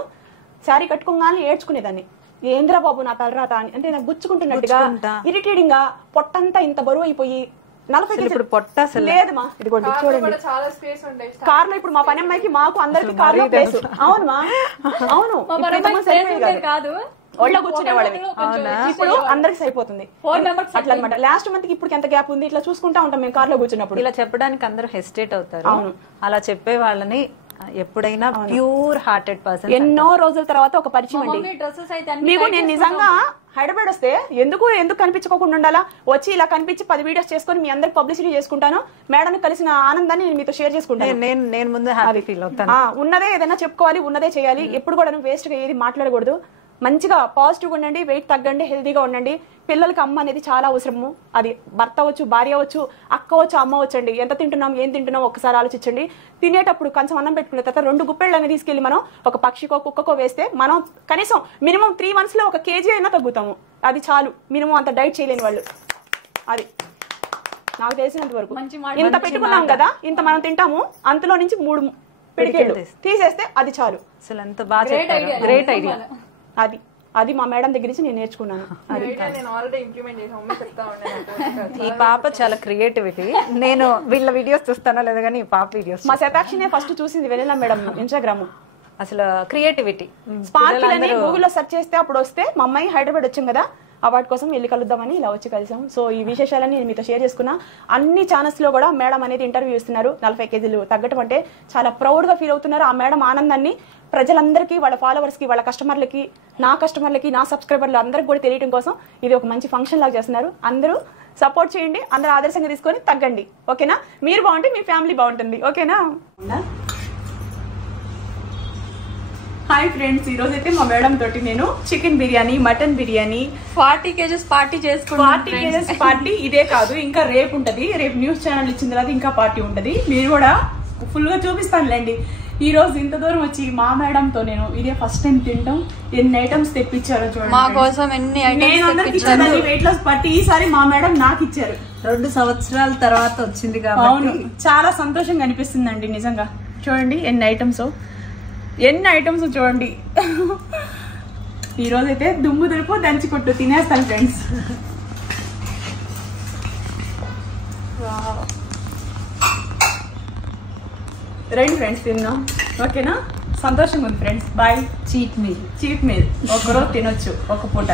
శారీ కట్టుకోగానే ఏడ్చుకునేదాన్ని. ఏంద్రా బాబు నా తలరాత అని, అంటే నాకు గుచ్చుకుంటున్నట్టుగా ఇరిటేటింగ్ గా పొట్టంతా ఇంత బరువు అయిపోయి 40 కేజీలు లేదమ్మా. ఇదిగోండి చూడండి, కార్ లో ఇప్పుడు మా పని అమ్మాయికి మాకు అందరికి కార్ లో ప్లేస్. అవునమ్మా, అవును, కాదు ఒళ్ళో కూర్చునేవాళ్ళని, ఇప్పుడు అందరికి సరిపోతుంది అట్లా అనమాట. లాస్ట్ మంత్ కి ఇప్పుడు ఎంత గ్యాప్ ఉంది ఇట్లా చూసుకుంటా ఉంటాం మేము కార్ లో కూర్చున్నప్పుడు. ఇలా చెప్పడానికి అందరూ హెసిటేట్ అవుతారు. అవును, అలా చెప్పే వాళ్ళని ఎప్పుడైనా ప్యూర్ హార్టెడ్ పర్సన్. ఎన్నో రోజుల తర్వాత ఒక పరిచయం అండి మీకు. నేను నిజంగా హైదరాబాద్ వస్తే ఎందుకు కనిపించుకోకుండా ఉండాలా, వచ్చి ఇలా కనిపించి 10 వీడియోస్ చేసుకుని మీ అందరికి పబ్లిసిటీ చేసుకుంటాను. మేడం కలిసిన ఆనందాన్ని నేను మీతో షేర్ చేసుకుంటాను. నేను ముందు హ్యాపీ ఫీల్ అవుతాను. ఉన్నదే ఏదైనా చెప్పుకోవాలి, ఉన్నదే చేయాలి. ఎప్పుడు కూడా వేస్ట్ గా ఏది మాట్లాడకూడదు. మంచిగా పాజిటివ్గా ఉండండి, వెయిట్ తగ్గండి, హెల్తీగా ఉండండి. పిల్లలకి అమ్మ అనేది చాలా అవసరము. అది భర్త అవచ్చు, భార్య అవచ్చు, అక్క వచ్చు, అమ్మ వచ్చండి. ఎంత తింటున్నాం, ఏం తింటున్నాం ఒక్కసారి ఆలోచించండి. తినేటప్పుడు కొంచెం అన్నం పెట్టుకున్న తర్వాత 2 గుప్పెళ్ళు అనేది తీసుకెళ్లి మనం ఒక పక్షికో కుక్కకో వేస్తే మనం కనీసం మినిమం 3 months లో 1 kg అయినా తగ్గుతాము. అది చాలు. మినిమం అంత డైట్ చేయలేని వాళ్ళు. అది నాకు తెలిసినంత వరకు. ఇంత పెట్టుకున్నాం కదా, ఇంత మనం తింటాము, అంతలో నుంచి 3 పిడికెళ్ళు తీసేస్తే అది చాలు. అసలు ఎంత బాగా గ్రేట్ ఐడియా. అది మా మేడం దగ్గర నుంచి నేను నేర్చుకున్నాను. ఈ పాప చాలా క్రియేటివిటీ. నేను వీళ్ళ వీడియోస్ చూస్తానో లేదా కానీ ఈ పాప వీడియోస్ మా శతాక్షినే ఫస్ట్ చూసింది వెనెలా మేడం ఇన్స్టాగ్రామ్. అసలు క్రియేటివిటీ. స్పార్కిల్ అని గూగుల్లో సెర్చ్ చేస్తే అప్పుడు వస్తే మా అమ్మాయి హైదరాబాద్ వచ్చాం కదా, అవార్డు కోసం వెళ్ళి కలుద్దామని ఇలా వచ్చి కలిసాం. సో ఈ విశేషాలని నేను మీతో షేర్ చేసుకున్నా. అన్ని ఛానల్స్ లో కూడా మేడం అనేది ఇంటర్వ్యూ ఇస్తున్నారు. 40 కేజీలు తగ్గటం అంటే చాలా ప్రౌడ్ గా ఫీల్ అవుతున్నారు. ఆ మేడం ఆనందాన్ని ప్రజలందరికీ, వాళ్ళ ఫాలోవర్స్ కి, వాళ్ళ కస్టమర్లకి, నా కస్టమర్లకి, నా సబ్స్క్రైబర్లు అందరికి కూడా తెలియడం కోసం ఇది ఒక మంచి ఫంక్షన్ లాగా చేస్తున్నారు. అందరూ సపోర్ట్ చేయండి, అందరూ ఆదర్శంగా తీసుకొని తగ్గండి. ఓకేనా? మీరు బాగుంటే మీ ఫ్యామిలీ బాగుంటుంది. ఓకేనా? హాయ్ ఫ్రెండ్స్, ఈ రోజు అయితే మా మేడం తోటి నేను chicken biryani, mutton biryani 40 kgs party చేసుకున్నాం. 40 kgs పార్టీ. ఇదే కాదు, ఇంకా రేపు ఉంటది. రేపు న్యూస్ ఛానల్ ఇచ్చిన తర్వాత ఇంకా పార్టీ ఉంటది. మీరు కూడా ఫుల్ గా చూపిస్తానులేండి. ఈ రోజు ఇంత దూరం వచ్చి మా మేడం తో నేను ఇదే ఫస్ట్ టైం తింటాం. ఎన్ని ఐటమ్స్ తెప్పించారో చూడండి. మా కోసం ఎన్ని ఐటమ్స్. వెయిట్ లాస్ పార్టీ ఈసారి మా మేడం నాకు ఇచ్చారు. 2 సంవత్సరాల తర్వాత వచ్చింది కాబట్టి చాలా సంతోషంగా అనిపిస్తుందండి నిజంగా. చూడండి ఎన్ని ఐటమ్స్ చూడండి. ఈ రోజు అయితే దుమ్ము దులుపు దంచి కొట్టు తినేస్తాను ఫ్రెండ్స్. రండి ఫ్రెండ్స్ తిన్నాం. ఓకేనా? సంతోషంగా ఉంది ఫ్రెండ్స్. బాయ్. చీట్ మీల్ ఒకరోజు తినొచ్చు, ఒక పూట.